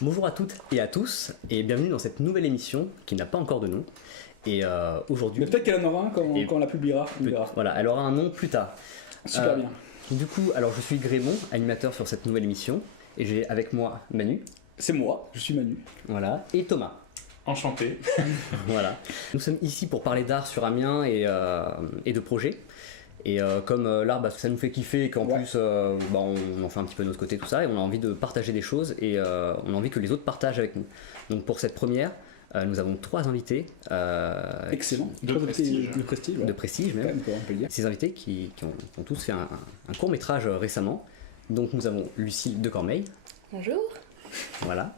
Bonjour à toutes et à tous, et bienvenue dans cette nouvelle émission qui n'a pas encore de nom. Et aujourd'hui. Mais peut-être qu'elle en aura un quand on la publiera. Voilà, elle aura un nom plus tard. Super bien. Du coup, alors je suis Grémon, animateur sur cette nouvelle émission, et j'ai avec moi Manu. C'est moi, je suis Manu. Voilà, et Thomas. Enchanté. Voilà. Nous sommes ici pour parler d'art sur Amiens et de projets. Et comme l'art, ça nous fait kiffer et qu'en plus on en fait un petit peu de notre côté, tout ça, et on a envie de partager des choses et on a envie que les autres partagent avec nous. Donc pour cette première, nous avons 3 invités. Excellent. De prestige. De prestige même. Même, on peut le dire. Ces invités qui ont tous fait un court métrage récemment. Donc nous avons Lucille de Cormeil. Bonjour. Voilà.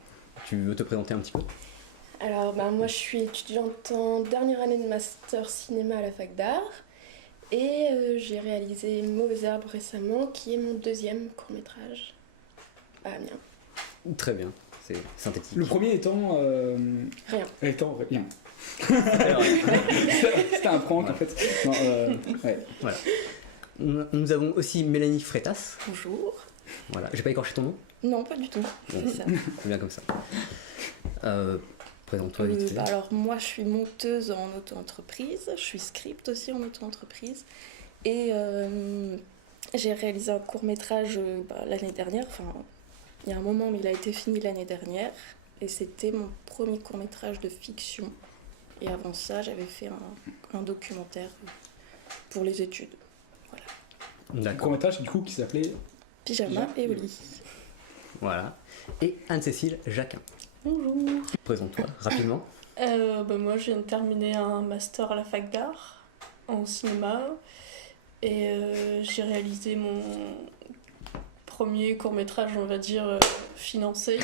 Tu veux te présenter un petit peu ? Alors moi je suis étudiante en dernière année de master cinéma à la fac d'art et j'ai réalisé Mauvais Herbe récemment qui est mon 2e court-métrage à Amiens. Très bien, c'est synthétique. Le premier étant... Rien. Rien. C'était un prank en fait. Non, ouais. Voilà. Nous avons aussi Mélanie Freitas. Bonjour. Voilà, j'ai pas écorché ton nom ? Non, pas du tout. Bon, C'est ça. c'est bien comme ça. Présente-toi vite fait. Alors moi je suis monteuse en auto-entreprise, je suis script aussi en auto-entreprise et j'ai réalisé un court-métrage l'année dernière, enfin il y a un moment mais il a été fini l'année dernière et c'était mon premier court-métrage de fiction et avant ça j'avais fait un documentaire pour les études. Voilà. D'accord. Court-métrage du coup qui s'appelait Pyjama et au lit. Voilà. Et Anne-Cécile Jacquin. Bonjour. Présente-toi rapidement. Moi je viens de terminer un master à la fac d'art en cinéma et j'ai réalisé mon premier court-métrage on va dire financé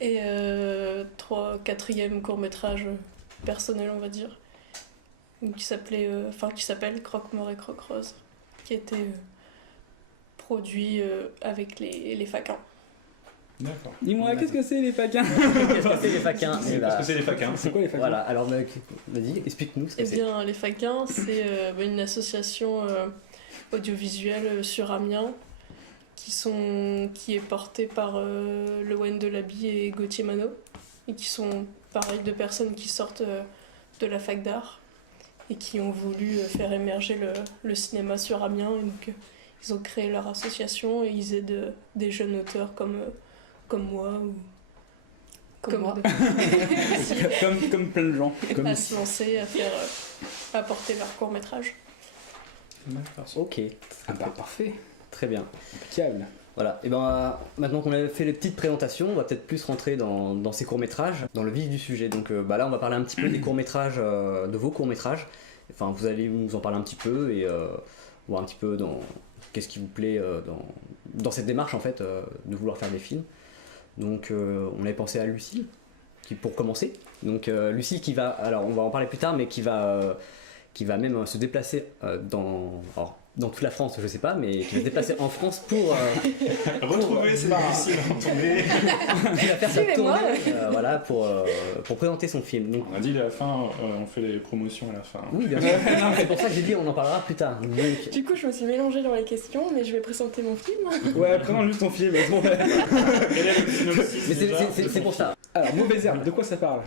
et 4e court-métrage personnel on va dire qui s'appelle Croque-Mort et Croque-Rose qui a été produit avec les faquins. D'accord. Dis-moi, qu'est-ce que c'est les faquins ? Qu'est-ce que c'est les faquins ? Qu'est-ce que c'est les faquins ? C'est quoi les faquins ? Voilà, alors vas-y, explique-nous ce que Eh c'est. bien, les faquins, c'est une association audiovisuelle sur Amiens qui est portée par Lowen Delaby et Gauthier Manot et qui sont pareil de personnes qui sortent de la fac d'art et qui ont voulu faire émerger le cinéma sur Amiens. Et donc, ils ont créé leur association et ils aident des jeunes auteurs comme moi ou Comme moi. comme plein de gens. à se lancer, à porter leur court-métrage. Ok, Parfait. très bien. Impeccable. Voilà, et maintenant qu'on a fait les petites présentations, on va peut-être plus rentrer dans ces courts-métrages, dans le vif du sujet. Donc là, on va parler un petit peu des courts-métrages, de vos courts-métrages. Enfin, vous allez nous en parler un petit peu et voir un petit peu dans qu'est-ce qui vous plaît dans cette démarche en fait de vouloir faire des films. Donc on avait pensé à Lucille, pour commencer. Donc Lucille qui va, alors on va en parler plus tard, mais qui va même se déplacer dans toute la France, je sais pas, mais qui va se déplacer en France pour Retrouver cette Lucille tombée. qui va faire sa Suivez-moi. tournée, voilà, pour présenter son film. Donc, On a dit à la fin, on fait les promotions à la fin. oui, bien sûr. C'est pour ça que j'ai dit on en parlera plus tard. Donc, Du coup je me suis mélangée dans les questions mais je vais présenter mon film. Ouais, présente juste ton film. Bon, ouais. Quel est le synopsis mais déjà c'est pour ça. Alors, Mauvaise Herbe, de quoi ça parle ?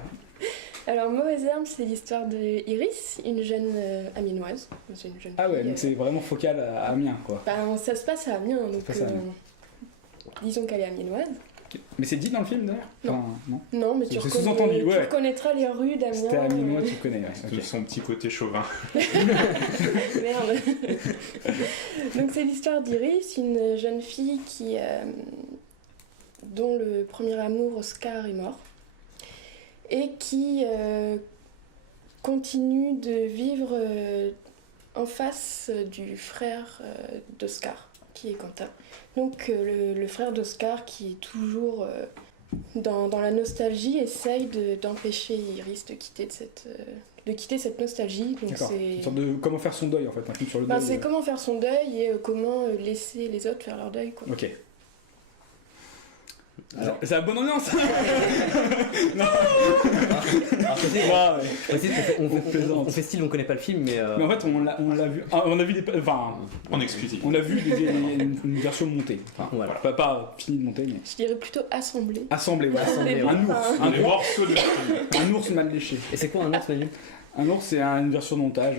Alors Mauvaise Herbe c'est l'histoire de Iris, une jeune amiénoise. C'est une jeune Ah ouais, fille, donc c'est vraiment focal à Amiens quoi. ça se passe à Amiens, donc passe à Amiens. disons qu'elle est amiénoise. Mais c'est dit dans le film d'ailleurs ? Enfin, non. Non, mais C'est sous-entendu, tu ouais. reconnaîtras les rues d'Amiens. C'était amiénois, tu connais. Ouais. De Ok. son petit côté chauvin. Merde. Donc c'est l'histoire d'Iris, une jeune fille dont le premier amour Oscar est mort et qui continue de vivre en face du frère d'Oscar, qui est Quentin. Donc le frère d'Oscar qui est toujours dans la nostalgie essaye d'empêcher Iris de quitter cette nostalgie. Donc D'accord. c'est Une sorte de comment faire son deuil en fait, un film sur le deuil. c'est comment faire son deuil et comment laisser les autres faire leur deuil, quoi. Ok. Alors, C'est la bonne ambiance. alors, je sais- Ouais, ouais. je précise qu'on fait- On plaisante. on fait style, on connaît pas le film, mais. Mais en fait, on l'a vu. On a vu des. Enfin, En exclusif. on a vu une version montée. Enfin, Voilà. pas fini de monter, mais. Je dirais plutôt assemblé. Assemblée, voilà. Assemblée, Un ouais. ours. Les morceaux de la film. Un ours mal léché. Et c'est quoi un ours, Manu? Un ours, c'est une version de montage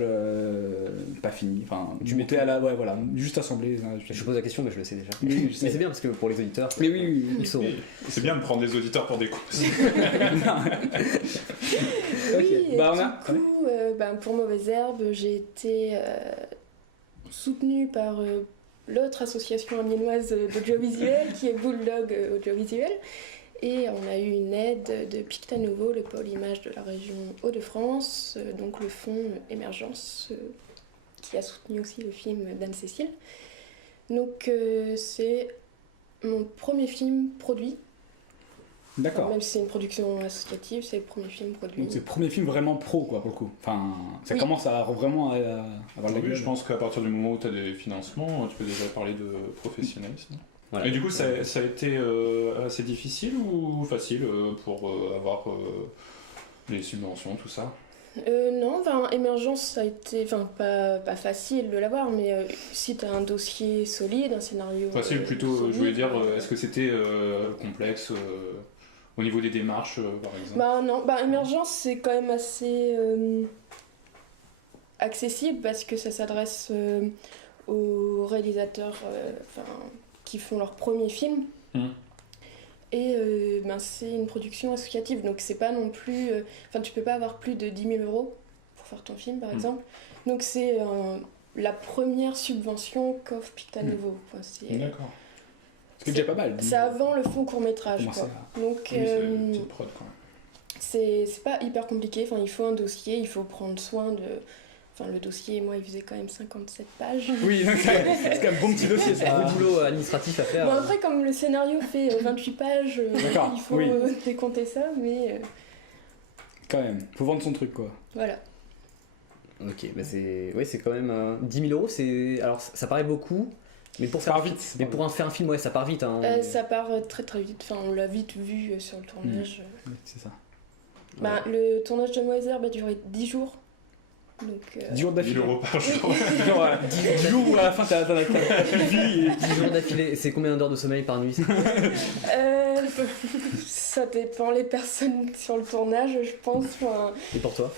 pas finie. Enfin, tu mettais à la. Ouais, voilà. Juste assemblée. Je pose la question, mais je le sais déjà. Oui, je Mais sais. c'est bien parce que pour les auditeurs, Mais oui, oui, oui. ils sauront. C'est bien de prendre les auditeurs pour des cons. Ok. Oui, et Bah, on du a. coup, pour Mauvaise Herbe, j'ai été soutenue par l'autre association amiénoise d'audiovisuel qui est Bulldog Audiovisuel. Et on a eu une aide de Picta Novo, le pôle image de la région Hauts-de-France, donc le fonds Émergence, qui a soutenu aussi le film d'Anne-Cécile. Donc c'est mon premier film produit. D'accord. Même si c'est une production associative, c'est le premier film produit. Donc c'est le premier film vraiment pro, quoi, pour le coup. Enfin, ça Oui. commence à vraiment à avoir la Oui, gueule. je pense qu'à partir du moment où tu as des financements, tu peux déjà parler de professionnalisme. Voilà. Et du coup, ça a été assez difficile ou facile pour avoir les subventions, tout ça? Non, Émergence, ça a été pas facile de l'avoir, mais si tu as un dossier solide, un scénario. Facile plutôt, solide, je voulais dire, est-ce que c'était complexe au niveau des démarches, par exemple? Non, Émergence, c'est quand même assez accessible parce que ça s'adresse aux réalisateurs qui font leur premier film. Et c'est une production associative, donc c'est pas non plus. Tu peux pas avoir plus de 10 000 € pour faire ton film, par exemple. Donc c'est la première subvention qu'offre Picta Novo. D'accord. C'est déjà pas mal. C'est avant le fonds court-métrage. Comment ça Donc Oui, c'est une petite prod quand même. c'est pas hyper compliqué. Il faut un dossier, il faut prendre soin de. Le dossier, moi, il faisait quand même 57 pages. Oui, c'est quand même un bon petit dossier, ça. Beaucoup de boulot administratif à faire. Bon, après, comme le scénario fait 28 pages, D'accord, il faut oui. décompter ça, mais Quand même, faut vendre son truc, quoi. voilà. Ok, bah c'est quand même 10 000 €. C'est alors ça paraît beaucoup, mais pour Ça faire part vite. Mais pour faire un film, ouais, ça part vite. Hein. Ça part très très vite. On l'a vite vu sur le tournage. Oui, c'est ça. Le tournage de Mauvaise Herbe a duré 10 jours. Donc, 10 jours 1000 d'affilée. € par jour. Genre, 10 jours où à la fin t'as plus de vie. 10 jours d'affilée. C'est combien d'heures de sommeil par nuit? ça dépend les personnes sur le tournage, je pense. Et pour toi?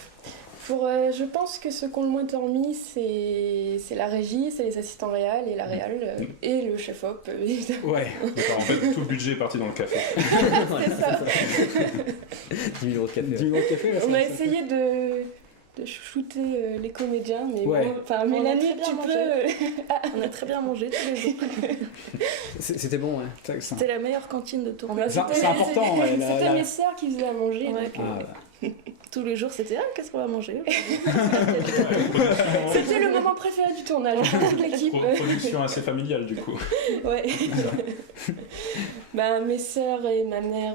Je pense que ceux qui ont le moins dormi, c'est la régie, c'est les assistants réals et la réal, et le chef-op, évidemment. Ouais. D'accord, en fait, tout le budget est parti dans le café. C'est ça. 10 000 € de café. 10 jours de café, là, On ça- a ça- essayé de chouchouter les comédiens, mais Ouais. bon, On a Mélanie, très bien tu mangé. peux... On a très bien mangé tous les jours. C'était bon, ouais. ça- C'était la meilleure cantine de tournage. C'est important, ouais, C'était mes sœurs qui faisaient à manger. Ouais. donc, Ah, Tous les jours, c'était qu'est-ce qu'on va manger C'était le moment préféré du tournage pour toute l'équipe. Production assez familiale, du coup. Ouais. Mes sœurs et ma mère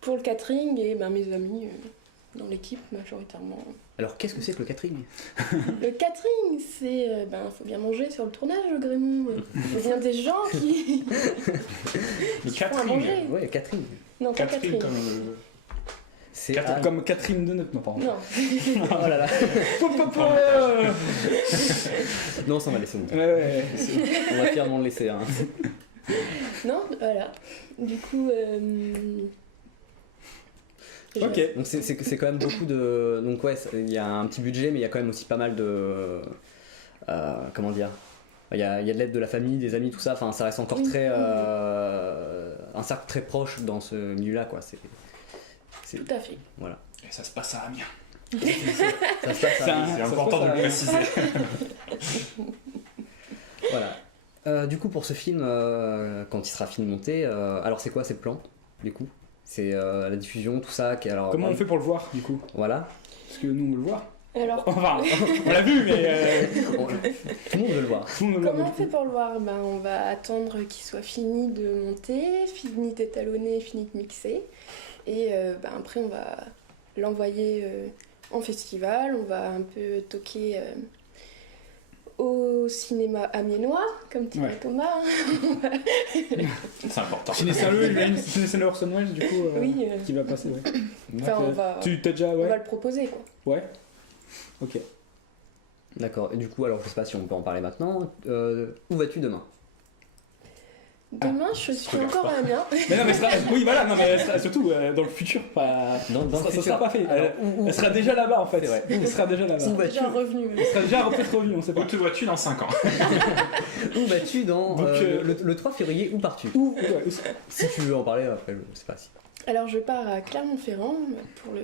pour le catering et mes amis dans l'équipe majoritairement. Alors qu'est-ce que c'est que le catering? Le catering, c'est faut bien manger sur le tournage, Grémont. Il faut bien des gens qui Le font à catering. manger. Ouais, catering. Non, pas Catherine, catering. comme C'est Catering. Comme Catherine Deneuve, non, pardon. Non. Oh là là. Ouais, Non, ça on va laisser. ouais. On va fièrement le laisser. Hein. Non, voilà. Du coup. Ok. Donc c'est quand même beaucoup de. Donc ouais, il y a un petit budget, mais il y a quand même aussi pas mal de. Comment dire? Il y a de l'aide de la famille, des amis, tout ça. Enfin, ça reste encore Oui. très un cercle très proche dans ce milieu-là, quoi. C'est Tout à fait. voilà. Et ça se passe à Amiens. Ça se passe. C'est un- C'est ça se important de passe le à- préciser. Voilà. Du coup, pour ce film, quand il sera fini de monter, alors c'est quoi ces plans, du coup? C'est la diffusion, tout ça. Alors, Comment on fait pour le voir, du coup? Voilà. Parce que nous, on veut le voir. Alors, Enfin, on l'a vu, mais Tout le monde veut le voir. tout le monde veut le comment voir. on fait pour le voir? On va attendre qu'il soit fini de monter, fini d'étalonner, fini de mixer. Et après, on va l'envoyer en festival. On va un peu toquer au cinéma amiénois, comme dirait Ouais. Thomas. C'est important. Ciné Saint-Leu Orson Welles, du coup, Oui, qui va passer, ouais. Enfin, on va, Tu t'as déjà, on va ouais. le proposer, quoi. Ouais. Ok. D'accord. Et du coup, alors je sais pas si on peut en parler maintenant. Où vas-tu demain? Demain, je suis regarde encore pas. à Amiens. Mais non, mais oui, voilà, non, mais elle sera, surtout dans le futur, pas. Dans le ça futur. sera pas fait. Alors, Elle sera déjà là-bas en fait. C'est vrai. Elle sera déjà là-bas. Où C'est vas-tu déjà revenu. Elle sera déjà peut-être revenue, on sait Où pas. te vois-tu dans 5 ans? Où vas-tu dans Donc, le 3 février? Où pars-tu? Ouais, Si tu veux en parler après, je sais pas si. Alors, je pars à Clermont-Ferrand pour le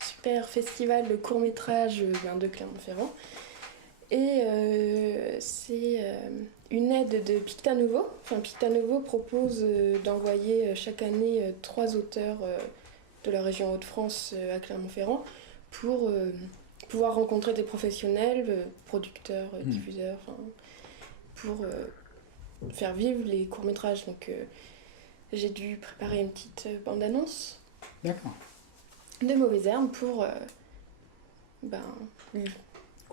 super festival de court-métrage de Clermont-Ferrand. Et c'est une aide de Picta Novo. Enfin, Picta Novo propose d'envoyer chaque année 3 auteurs de la région Hauts-de-France à Clermont-Ferrand pour pouvoir rencontrer des professionnels, producteurs, diffuseurs, enfin, pour faire vivre les courts-métrages. Donc, j'ai dû préparer une petite bande-annonce D'accord. de Mauvaises Herbes pour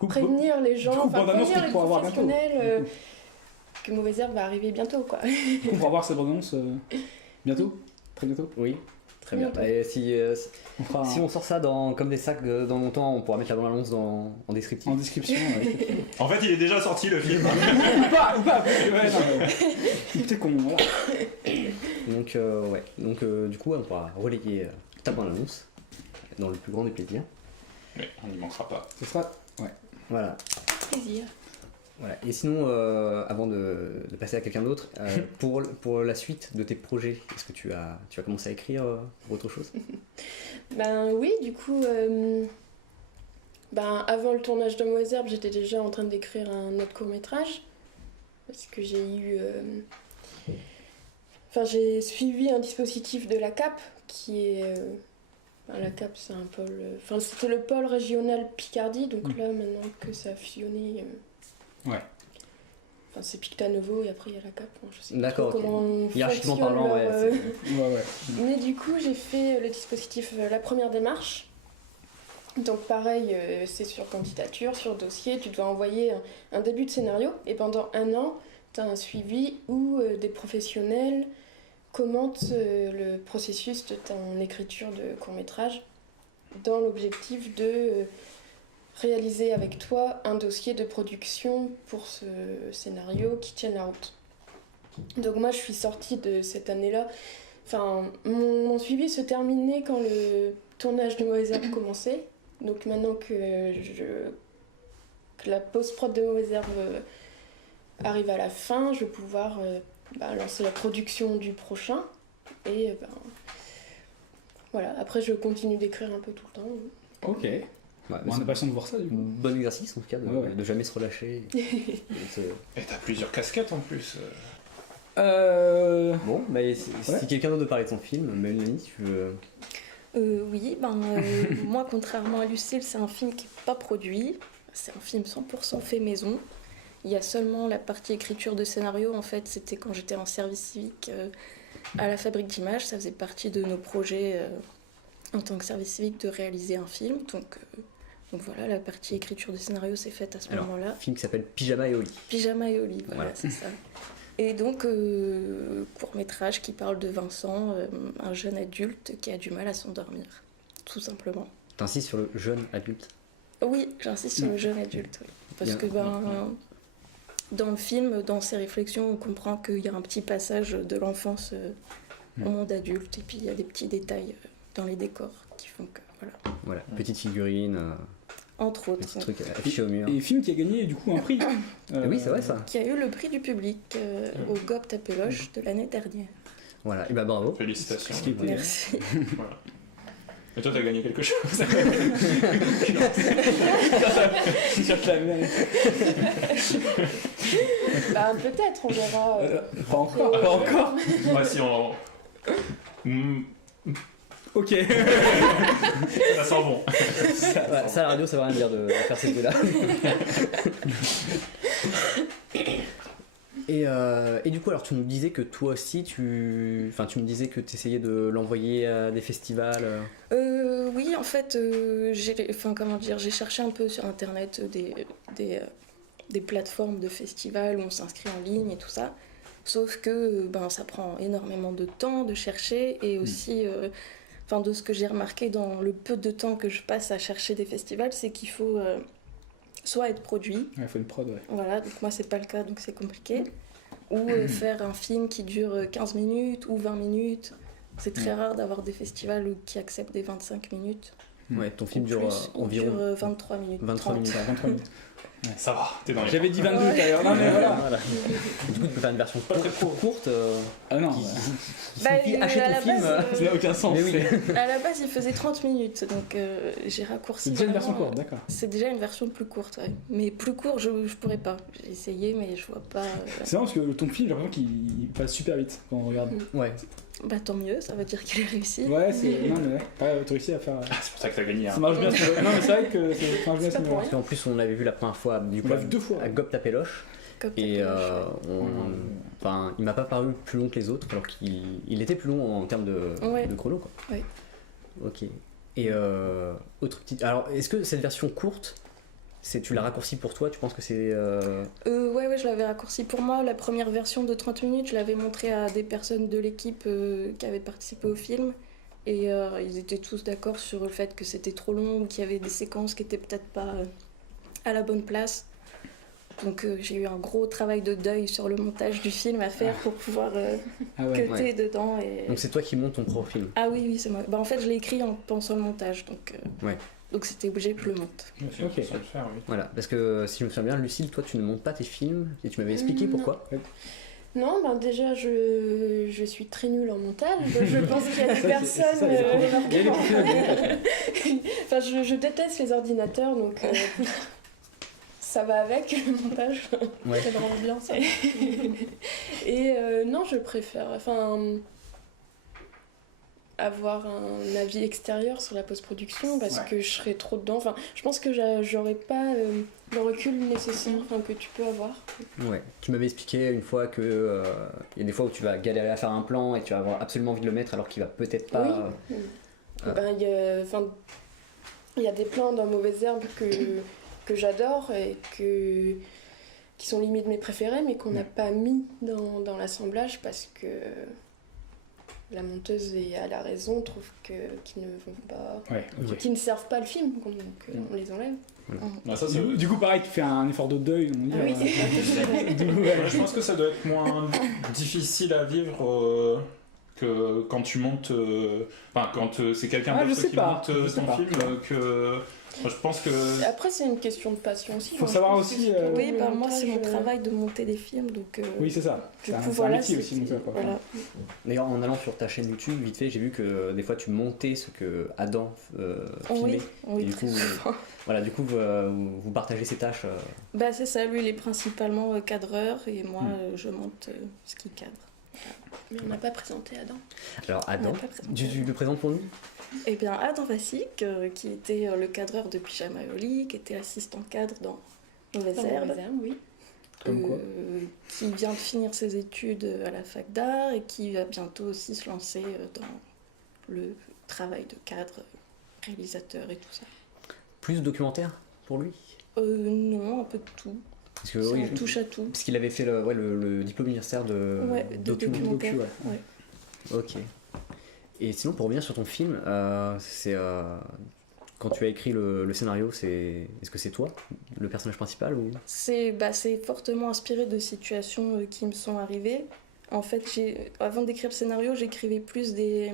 prévenir les gens, coup, enfin bande-annonce prévenir les pour avoir bientôt. professionnels que Mauvaises Herbes va arriver bientôt, quoi. On pourra voir cette bande-annonce bientôt. Très bientôt. Oui. Très bien. Bientôt. Et si On fera on sort ça comme des sacs dans longtemps, on pourra mettre la bande-annonce en descriptif. en description. Ouais. En fait, il est déjà sorti le film. ou pas, parce que, ouais, non, mais- peut-être qu'on. Voilà. Donc, ouais. Donc, du coup, on pourra relayer ta bande-annonce dans le plus grand des plaisirs. Mais on n'y manquera pas. Ce sera. Voilà. Plaisir. Voilà. Et sinon, avant de passer à quelqu'un d'autre, pour la suite de tes projets, est-ce que tu vas commencer à écrire pour autre chose? Ben oui, du coup, avant le tournage de Mauvaises Herbes, j'étais déjà en train d'écrire un autre court-métrage. Parce que j'ai eu. J'ai suivi un dispositif de la CAP qui est. La CAP, c'est un pôle. C'était le pôle régional Picardie, donc là, maintenant que ça a fusionné. Ouais. C'est Picta Novo et après il y a la CAP. Je sais pas D'accord, trop ok. comment Hiérarchiquement fonctionne parlant, leur, ouais. Ouais. Mais du coup, j'ai fait le dispositif, la première démarche. Donc pareil, c'est sur candidature, sur dossier, tu dois envoyer un début de scénario et pendant 1 an, tu as un suivi où des professionnels commentent le processus de ton écriture de court-métrage dans l'objectif de réaliser avec toi un dossier de production pour ce scénario qui tienne la route. Donc moi, je suis sortie de cette année-là. Mon suivi se terminait quand le tournage de Mauvaises Herbes commençait. Donc maintenant que la post-prod de Mauvaises Herbes arrive à la fin, je vais pouvoir lancer la production du prochain. Et voilà, après je continue d'écrire un peu tout le temps. Ok. Ouais, Bon, mais on c'est est patient de voir ça du coup. bon exercice en tout cas de jamais se relâcher. Et t'as plusieurs casquettes en plus. Bon, mais Ouais. si quelqu'un d'autre veut parler de son film, Mélanie, tu veux. Oui, moi contrairement à Lucille, c'est un film qui n'est pas produit. C'est un film 100% fait maison. Il y a seulement la partie écriture de scénario. En fait, c'était quand j'étais en service civique à la Fabrique d'images. Ça faisait partie de nos projets en tant que service civique de réaliser un film. Donc voilà, la partie écriture de scénario s'est faite à ce moment-là. Un film qui s'appelle Pyjama et Oli. Pyjama et Oli, voilà, Voilà. c'est ça. Et donc, court-métrage qui parle de Vincent, un jeune adulte qui a du mal à s'endormir, tout simplement. T'insistes sur le jeune adulte. Oui, j'insiste sur le jeune adulte, oui. Parce Bien. que dans le film, dans ses réflexions, on comprend qu'il y a un petit passage de l'enfance au monde adulte, et puis il y a des petits détails dans les décors qui font que, voilà. Voilà, petite figurine, Entre autres, petit truc affiché au mur. Et film qui a gagné du coup un prix. Oui, c'est vrai ça. qui a eu le prix du public au GOP Tapeloche de l'année dernière. Voilà, et bah bravo. Félicitations. Ce qui était- Merci. Voilà. Et toi, t'as gagné quelque chose. Cherche la même. Peut-être, on verra. Pas encore. Pas encore. Ouais, si on. Ok. Ça sent bon. Ouais, ça, la radio, ça veut rien dire de faire ces bruits-là. Et du coup, alors tu nous disais que toi aussi, tu me disais que tu essayais de l'envoyer à des festivals. Oui, en fait, j'ai cherché un peu sur internet des des plateformes de festivals où on s'inscrit en ligne et tout ça. Sauf que ça prend énormément de temps de chercher et aussi, de ce que j'ai remarqué dans le peu de temps que je passe à chercher des festivals, c'est qu'il faut soit être produit. Il faut une prod, ouais. Voilà, donc moi c'est pas le cas, donc c'est compliqué. Ou faire un film qui dure 15 minutes ou 20 minutes. C'est très rare d'avoir des festivals qui acceptent des 25 minutes. Ouais, ton film dure Plus, environ dure 23 minutes. 23 minutes. 23 minutes. Ça va, t'es dans les J'avais temps. dit 22 tout à l'heure. Non, mais voilà. Voilà. Du coup, tu peux faire une version Pas très courte. Ah non, Suffit, achète ton film. ça n'a aucun sens. Mais oui. À la base, il faisait 30 minutes, donc j'ai raccourci. C'est déjà une version vraiment, courte, d'accord. C'est déjà une version plus courte, ouais. Mais plus court, je pourrais pas. J'ai essayé, mais je vois pas. C'est marrant parce que ton film, j'ai l'impression qu'il passe super vite quand on regarde. Ouais. Bah tant mieux, ça veut dire qu'il a réussi. Ouais, c'est. Non, mais ouais. Ouais, t'as réussi à faire. Ah, c'est pour ça que t'as gagné. Ça Hein. marche bien. Non, mais c'est vrai que ça marche bien C'est ce pas pour niveau-là. Et en plus, on l'avait vu la première fois du On coup l'a vu 2 fois. à Gob Tapeloche. Comme Et t'as il m'a pas paru plus long que les autres, alors qu'il était plus long en termes Ouais. de chrono, quoi. Ouais. Ok. Et autre petite. Alors, est-ce que cette version courte, tu l'as raccourcie pour toi? Tu penses que c'est. Ouais, je l'avais raccourci pour moi. La première version de 30 minutes, je l'avais montrée à des personnes de l'équipe qui avaient participé au film. Et ils étaient tous d'accord sur le fait que c'était trop long ou qu'il y avait des séquences qui étaient peut-être pas à la bonne place. Donc j'ai eu un gros travail de deuil sur le montage du film à faire pour pouvoir Ah ouais. cutter Ouais. dedans. Et... Donc, c'est toi qui montes ton propre film. Ah oui, c'est moi. En fait, je l'ai écrit en pensant le montage. Donc, Ouais. donc c'était obligé que je le monte. C'est Ok. ça le faire, oui. Voilà. Parce que si je me souviens bien, Lucille, toi, tu ne montes pas tes films. Et tu m'avais expliqué Non. pourquoi. Non, déjà, je suis très nulle en montage. Je pense qu'il y a des personnes. c'est ça, les professionnels. Il y a des professionnels. Enfin, je déteste les ordinateurs, donc ça va avec le montage. Ouais. Ça me rend bien ça. Et non, je préfère avoir un avis extérieur sur la post-production parce que je serais trop dedans. Enfin, je pense que j'aurais pas le recul nécessaire que tu peux avoir. Ouais. Tu m'avais expliqué une fois que il y a des fois où tu vas galérer à faire un plan et tu vas avoir absolument envie de le mettre alors qu'il va peut-être pas. Oui. Ah. Il y a des plans dans Mauvaises Herbes que j'adore et qui sont limite mes préférés, mais qu'on n'a pas mis dans l'assemblage parce que la monteuse et à la raison trouve qu'ils ne vont pas, Ouais, ok. qui ne servent pas le film, donc on les enlève. Bah, ça, Du coup, pareil, tu fais un effort de deuil. On Ah oui, Du coup, ouais. je pense que ça doit être moins difficile à vivre que quand tu montes. Quand c'est quelqu'un Ah, je d'autre sais qui pas, monte je sais ton pas. film que. Moi, je pense que. Après, c'est une question de passion aussi. Faut Moi, savoir je pense aussi, que c'est pour Oui, le moi c'est mon montage, travail de monter des films, donc Oui, c'est ça. du C'est un coup c'est un voilà. métier aussi. c'était- Donc, quoi. voilà. D'ailleurs, en allant sur ta chaîne YouTube, vite fait, j'ai vu que des fois tu montais ce que Adam filmait. Oui, Et du très coup, souvent. Voilà, du coup, vous partagez ces tâches. Bah c'est ça, lui il est principalement cadreur et moi je monte ce qui cadre. Mais on n'a pas présenté Adam. Alors, Adam, On n'a pas présenté. tu le présentes pour nous? Eh bien Adam Vassic, qui était le cadreur de Pyjama Oli, qui était assistant cadre dans Mauvaises Dans Herbes, Mauvaises Herbes, oui. Comme quoi. qui vient de finir ses études à la fac d'art et qui va bientôt aussi se lancer dans le travail de cadre, réalisateur et tout ça. Plus documentaire pour lui? Non, un peu de tout. Parce que Ça oui, en touche à tout. parce qu'il avait fait le diplôme universitaire de Ouais, de documentaire. ouais. Ouais. Ok. Et sinon, pour revenir sur ton film, c'est quand tu as écrit le scénario, est-ce que c'est toi, le personnage principal ou... C'est fortement inspiré de situations qui me sont arrivées. En fait, avant d'écrire le scénario, j'écrivais plus des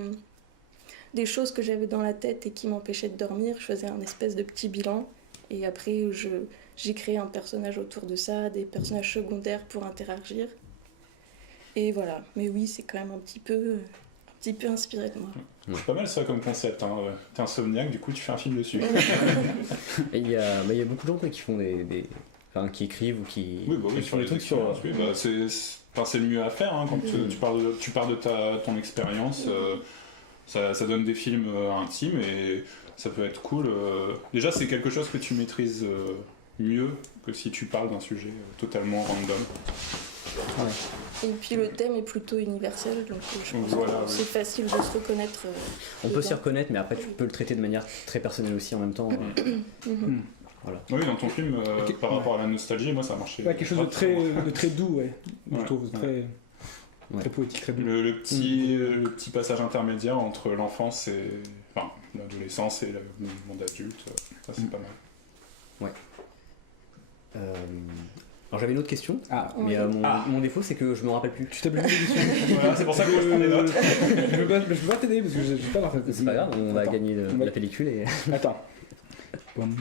choses que j'avais dans la tête et qui m'empêchaient de dormir. Je faisais un espèce de petit bilan. Et après, j'ai créé un personnage autour de ça, des personnages secondaires pour interagir. Et voilà. Mais oui, c'est quand même un petit peu inspiré de moi. C'est pas mal ça comme concept. Hein. T'es insomniaque, du coup, tu fais un film dessus. Et il y a beaucoup de gens quoi, qui font qui écrivent ou qui sur font des les trucs sur... expériences, oui, c'est le mieux à faire hein, quand tu pars de ton expérience. Ça donne des films intimes et ça peut être cool. Déjà, c'est quelque chose que tu maîtrises mieux que si tu parles d'un sujet totalement random. Ouais. Et puis le thème est plutôt universel, donc je pense Voilà, que oui. c'est facile de se reconnaître. On peut s'y dedans. reconnaître, mais après tu peux le traiter de manière très personnelle aussi en même temps. Mhm. Oui, dans ton film, Ok. par rapport à la nostalgie, moi ça a marché. Ouais, quelque chose de très doux, ouais. Je Ouais. trouve très, Ouais. très poétique, très doux. Le petit passage intermédiaire entre l'enfance et. Enfin, l'adolescence et le monde adulte, ça c'est pas mal. Alors j'avais une autre question, Ah, mais mon défaut c'est que je me rappelle plus. tu t'as plus l'édition. Voilà, c'est pour ça que je prends des notes. Je peux pas t'aider parce que je vais pas avoir C'est pas grave, on va Attends. gagner On va- la pellicule et. Attends. Pom,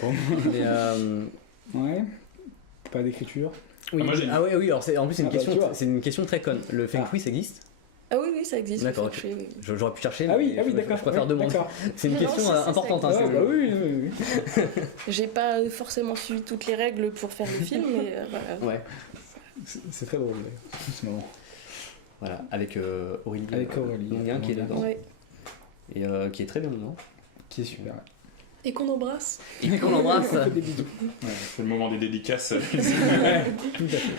pom, pom. Mais, Ouais. Pas d'écriture. oui, Ah, moi, j'ai une- ah oui, alors en plus Ah bah, tu vois. c'est une question très conne. Le feng Ah. shui ça existe? Ah oui, ça existe. D'accord, le feng shui, oui. J'aurais pu chercher, Ah mais oui, je préfère ouais, demander. d'accord. C'est une Non, question si, ça importante. Hein, Ah, c'est- bah oui. J'ai pas forcément suivi toutes les règles pour faire le film, mais voilà. Ouais, C'est très drôle, d'ailleurs, en ce moment. voilà, avec Aurélie, Avec Aurélie Longuin qui est dedans Ouais. et qui est très bien dedans. Qui est super. Et qu'on embrasse. Et qu'on l'embrasse. On fait des bisous. Ouais, c'est le moment des dédicaces. Ouais, tout à fait.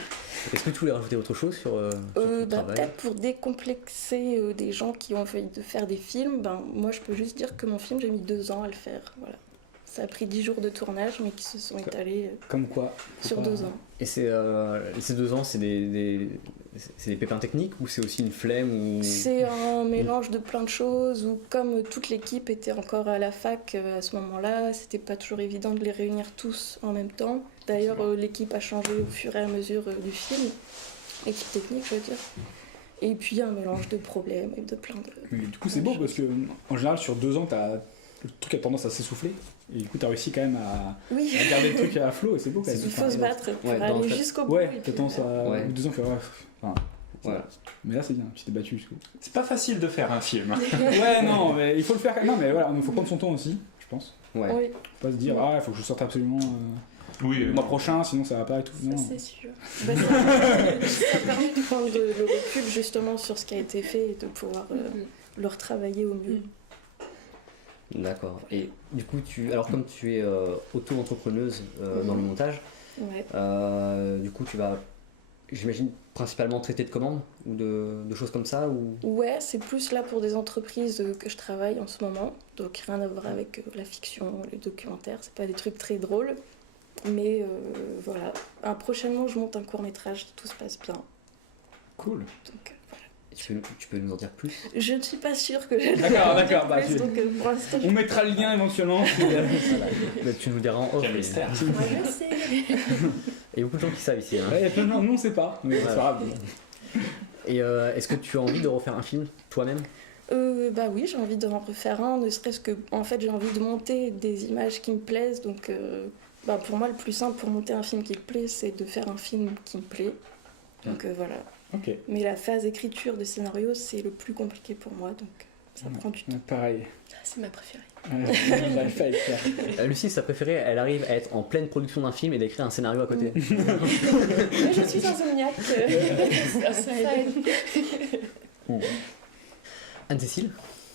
Est-ce que tu voulais rajouter autre chose sur ton travail? Peut-être pour décomplexer des gens qui ont envie de faire des films, moi je peux juste dire que mon film j'ai mis 2 ans à le faire. Voilà. Ça a pris 10 jours de tournage mais qui se sont étalés Comme quoi. faut sur pas- 2 ans. Et ces 2 ans, c'est des pépins techniques ou c'est aussi une flemme ou... C'est un mélange de plein de choses où comme toute l'équipe était encore à la fac à ce moment-là, c'était pas toujours évident de les réunir tous en même temps. D'ailleurs l'équipe a changé au fur et à mesure du film, l'équipe technique je veux dire. Et puis un mélange de problèmes et de plein de... Mais du coup, c'est beau parce que en général, sur 2 ans, le truc a tendance à s'essouffler. Et du coup, t'as réussi quand même Oui, à garder le truc à flot et c'est beau quand même. il faut se battre pour Ouais, dans aller le fait- jusqu'au bout. Ouais, et t'as puis, tendance à. Ouais. Au bout de 2 ans, faire ouais. Enfin, Voilà. mais là, c'est bien, tu t'es battu jusqu'au bout. C'est pas facile de faire un film. Ouais, non, mais il faut le faire. Non, mais voilà, il faut prendre son temps aussi, je pense. Ouais. Oui, Faut pas se dire, ah, il faut que je sorte absolument Oui, le mois prochain, sinon ça va pas et tout. Ça, Non. c'est sûr. bah, ça permet de prendre le recul justement sur ce qui a été fait et de pouvoir le retravailler au mieux. D'accord. Et du coup, alors comme tu es auto-entrepreneuse dans le montage, Ouais. du coup, tu vas, j'imagine, principalement traiter de commandes ou de choses comme ça ou... Ouais, c'est plus là pour des entreprises que je travaille en ce moment, donc rien à voir avec la fiction, les documentaires, c'est pas des trucs très drôles, mais voilà. Prochainement, je monte un court-métrage, tout se passe bien. Cool. Donc, Tu peux nous en dire plus? je ne suis pas sûre que j'ai D'accord, bah, plus, donc pour l'instant, On mettra le lien éventuellement. Voilà. Mais tu nous le diras en off. Quel mais- mystère. moi je sais. Il y a beaucoup de gens qui savent ici. Hein. Ouais, il y a plein de gens, nous on sait pas, mais c'est pas grave. Et est-ce que tu as envie de refaire un film toi-même? Bah oui, j'ai envie d'en refaire un, ne serait-ce que, en fait, j'ai envie de monter des images qui me plaisent, donc bah, pour moi, le plus simple pour monter un film qui me plaît, c'est de faire un film qui me plaît. Donc voilà. Ok. Mais la phase écriture de scénario, c'est le plus compliqué pour moi, donc ça prend du temps. Ouais, pareil. Ah, c'est ma préférée. Ouais, j'arrive pas à écrire. Lucie, sa préférée, elle arrive à être en pleine production d'un film et d'écrire un scénario à côté. Mais je suis insomniaque. Ça aide. Anne-Cécile?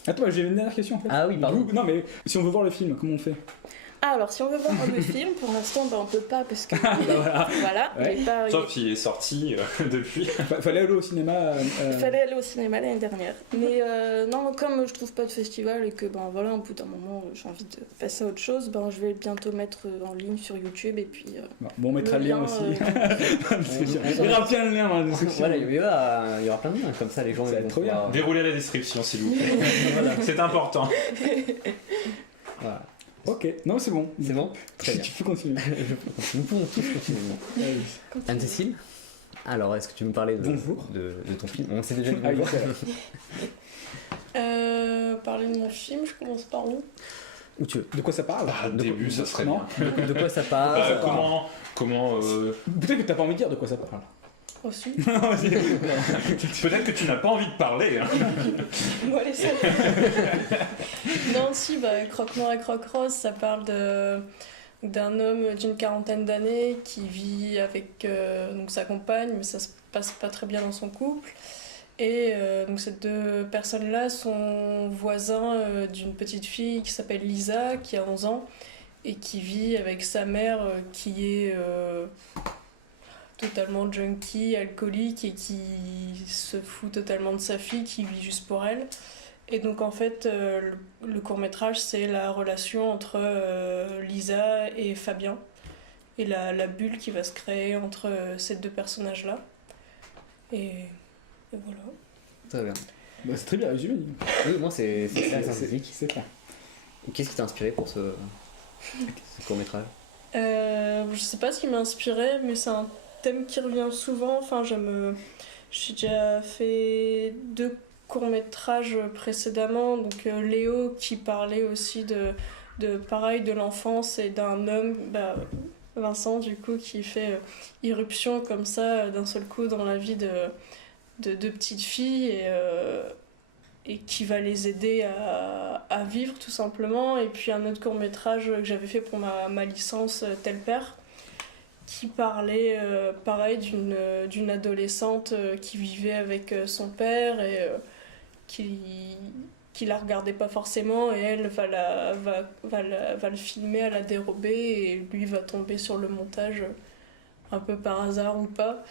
Attends, j'ai une dernière question en fait. Ah oui, pardon. Du coup, non, mais si on veut voir le film, comment on fait? Ah, alors si on veut voir le film, pour l'instant, bah, on peut pas parce que. Voilà, Ouais. il est pas. Sauf qu'il est sorti depuis. Fallait aller au cinéma. Il fallait aller au cinéma l'année dernière. Mais non, comme je trouve pas de festival et que ben voilà, au bout d'un moment j'ai envie de passer à autre chose, ben je vais bientôt le mettre en ligne sur YouTube et puis. Bon, on mettra le lien aussi. Il y aura bien le lien dans la description. Voilà, il y aura plein de liens, comme ça les gens Ça va ils vont être trop bien. pouvoir- Déroulez la description, s'il vous plaît. C'est important. Voilà. Ok, non, c'est bon. C'est bon? Très bien. Tu peux continuer. Nous pouvons tous continuer. Anne-Cécile? Alors, est-ce que tu veux me parler Bonjour. de ton film? On s'est déjà dit Ah, oui, bonjour. c'est vrai. Parler de mon film, je commence par où? Où tu veux. De quoi ça parle Au début, ça serait Non. bien. De quoi ça parle? Comment Peut-être que t'as pas envie de dire de quoi ça parle. Aussi. Peut-être que tu n'as pas envie de parler. Hein. Bon, allez, ça. Non, si, bah, Croque-Noir et Croque-Rose, ça parle d'un homme d'une quarantaine d'années qui vit avec donc sa compagne, mais ça se passe pas très bien dans son couple. Et donc ces deux personnes-là sont voisins d'une petite fille qui s'appelle Lisa, qui a 11 ans, et qui vit avec sa mère qui est totalement junkie, alcoolique, et qui se fout totalement de sa fille, qui vit juste pour elle. Et donc en fait, le court-métrage, c'est la relation entre Lisa et Fabien, et la bulle qui va se créer entre ces deux personnages-là. Et voilà. Très bien. Bah, c'est très bien résumé. Oui, moi c'est clair, c'est synthétique. C'est clair. Qu'est-ce qui t'a inspiré pour ce court-métrage? Je sais pas ce qui m'a inspiré, mais c'est un thème qui revient souvent. Enfin, j'ai déjà fait 2 courts-métrages précédemment. Donc Léo qui parlait aussi pareil, de l'enfance et d'un homme, Vincent du coup, qui fait irruption comme ça d'un seul coup dans la vie de petites filles et qui va les aider à vivre tout simplement. Et puis un autre court-métrage que j'avais fait pour ma licence Tel Père, qui parlait pareil d'une adolescente qui vivait avec son père et qui la regardait pas forcément, et elle va le filmer à la dérobée, et lui va tomber sur le montage un peu par hasard ou pas.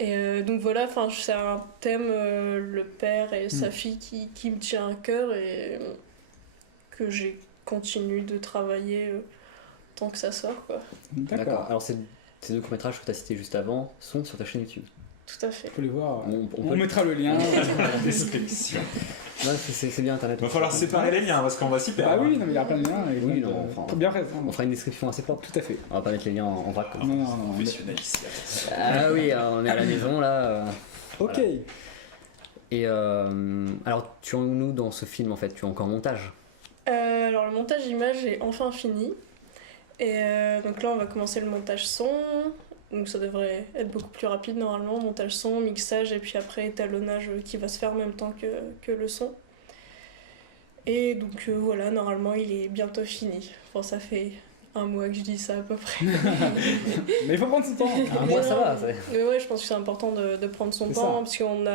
Et donc voilà, c'est un thème, le père et sa fille, qui me tient à cœur et que j'ai continué de travailler tant que ça sort, quoi. D'accord. Alors ces 2 courts-métrages que tu as cités juste avant sont sur ta chaîne YouTube. Tout à fait. On peut les voir. On On mettra le lien. Description. Ouais, c'est bien Internet. Il va falloir séparer les liens parce qu'on va s'y perdre. Ah oui, non, mais il y a plein de liens. Et Oui, donc, non, enfin, faut bien faire. On fera une description assez propre. Tout à fait. On va pas mettre les liens en vrac comme ça. Non. Professionnel ici, attention. Ah oui, on est à la maison là. Ok. Voilà. Et alors, tu en es où dans ce film en fait? Tu es encore en montage? Alors le montage image est enfin fini. Et donc là on va commencer le montage son. Donc ça devrait être beaucoup plus rapide normalement. Montage son, mixage et puis après étalonnage qui va se faire en même temps que le son. Et donc voilà, normalement il est bientôt fini. Bon, ça fait 1 mois que je dis ça à peu près. Mais il faut prendre son temps. Un mois ça va. Mais ouais, je pense que c'est important de prendre son C'est temps, ça. parce qu'on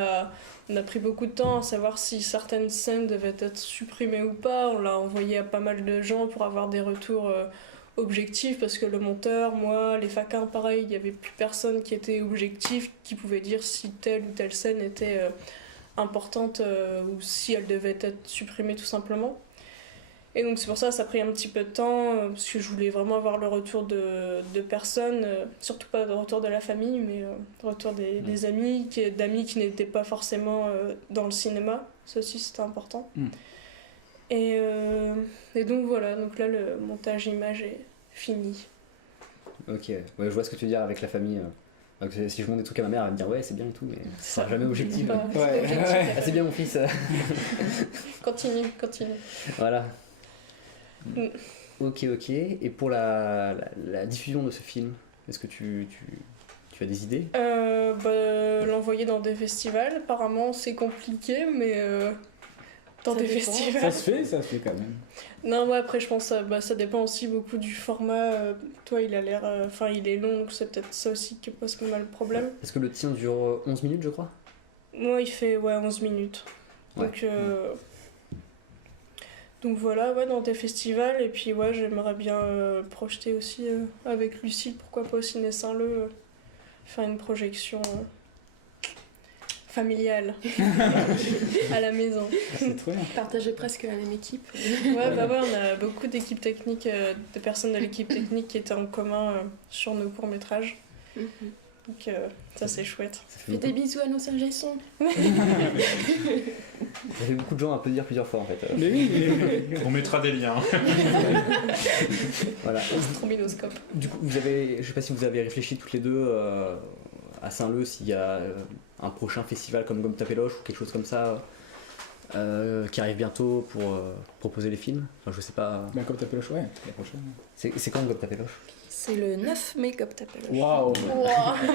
a pris beaucoup de temps à savoir si certaines scènes devaient être supprimées ou pas. On l'a envoyé à pas mal de gens pour avoir des retours objectifs, parce que le monteur, moi, les faquins, pareil, il n'y avait plus personne qui était objectif, qui pouvait dire si telle ou telle scène était importante ou si elle devait être supprimée tout simplement. Et donc c'est pour ça que ça a pris un petit peu de temps, parce que je voulais vraiment avoir le retour de personnes, surtout pas le retour de la famille, mais le retour des amis, d'amis qui n'étaient pas forcément dans le cinéma. Ça aussi c'était important. Et donc voilà, donc là le montage image est fini. Ok, ouais, je vois ce que tu veux dire avec la famille. Si je montre des trucs à ma mère, elle va me dire ouais c'est bien et tout, mais ça sera jamais objectif. Pas- c'est Ouais. objectif. Ah, c'est bien mon fils. Continue. Voilà. Mm. Ok. Et pour la diffusion de ce film, est-ce que tu as des idées? L'envoyer dans des festivals, apparemment c'est compliqué, mais dans Ça des dépend. festivals. Ça se fait quand même. Non, ouais, après je pense que ça dépend aussi beaucoup du format. Toi il a l'air. Enfin, il est long, donc c'est peut-être ça aussi qui pose pas mal de problème. Parce que le tien dure 11 minutes, je crois. Moi il fait 11 minutes. Ouais. Donc voilà, ouais, dans des festivals. Et puis ouais, j'aimerais bien projeter aussi avec Lucille, pourquoi pas au Ciné Saint-Leu, faire une projection familiale à la maison. C'est trop bien. Partager presque la même équipe. Ouais, on a beaucoup d'équipes techniques, de personnes de l'équipe technique qui étaient en commun sur nos courts-métrages. Donc ça c'est chouette. Ça fait Fais des bisous à nos ingé son. Ça fait beaucoup de gens à peu dire plusieurs fois en fait. Mais oui, On mettra des liens. Voilà. Trombinoscope. Du coup, je sais pas si vous avez réfléchi toutes les deux à Saint-Leu s'il y a un prochain festival comme Gomme Tapeloche ou quelque chose comme ça qui arrive bientôt pour proposer les films. Enfin, je sais pas. Bah, comme t'appelles le choix, la prochaine. C'est quand Gomme Tapeloche? C'est le 9 mai comme t'appelles. Waouh!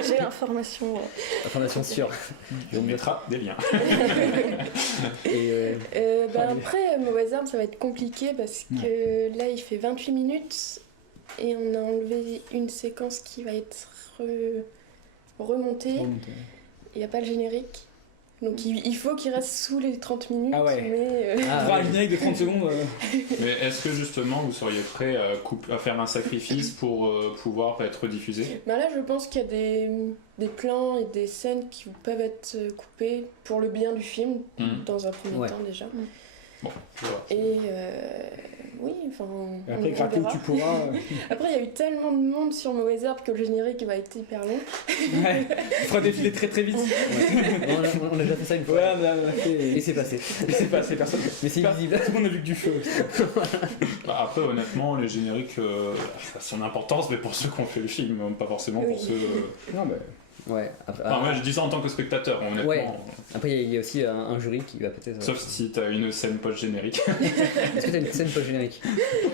J'ai l'information. Information sûre. On mettra des liens. Et Après, Mauvaise Herbe, ça va être compliqué parce que là, il fait 28 minutes et on a enlevé une séquence qui va être remontée. Il n'y a pas le générique. Donc il faut qu'il reste sous les 30 minutes. Ah ouais. Mais, Pour un générique de 30 secondes. Mais est-ce que justement vous seriez prêt à faire un sacrifice pour pouvoir être diffusé? là, je pense qu'il y a des plans et des scènes qui peuvent être coupés pour le bien du film, dans un premier Ouais. temps déjà. Bon, voilà. Et oui, enfin. Et après, on gratter où verra. tu pourras. Après, il y a eu tellement de monde sur Mauvaise Herbe que le générique va être hyper long. Ouais, tu feras défiler très très vite. On a déjà fait ça une fois. Ouais, on a fait. Et c'est passé. C'est passé, personne. Mais c'est invisible. Tout le monde a vu que du feu. Bah, après, honnêtement, les génériques, ça a son importance, mais pour ceux qui ont fait le film, pas forcément pour Oui. ceux. Non, mais. Ouais. Après, Enfin, moi, je dis ça en tant que spectateur, honnêtement. Ouais. Après, il y a aussi un jury qui va peut-être. Sauf si t'as une scène post-générique. Est-ce que t'as une scène post-générique?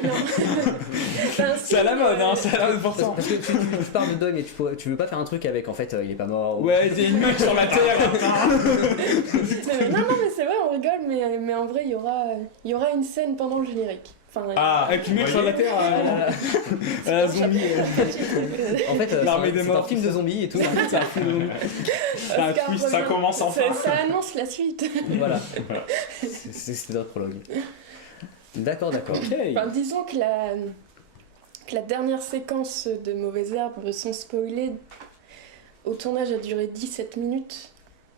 Enfin, si, C'est à la mode, hein, c'est à la mode pour ça. Parce que tu parles de deuil, mais tu veux pas faire un truc avec en fait il est pas mort. Ouais, il y a une meuf sur la terre. non, mais c'est vrai, on rigole, mais en vrai, il y aura une scène pendant le générique. Enfin, Ah, Avec une meuf sur la terre. Zombie. En fait, L'armée des c'est morts, un film tout de ça. zombies et tout. C'est un film de zombie. C'est un Oscar twist. ça revient. commence enfin. Ça annonce la suite. Voilà. Voilà. C'était notre prologue. D'accord. Ok. Enfin, disons que la dernière séquence de Mauvaise Herbe, sans spoiler, au tournage a duré 17 minutes.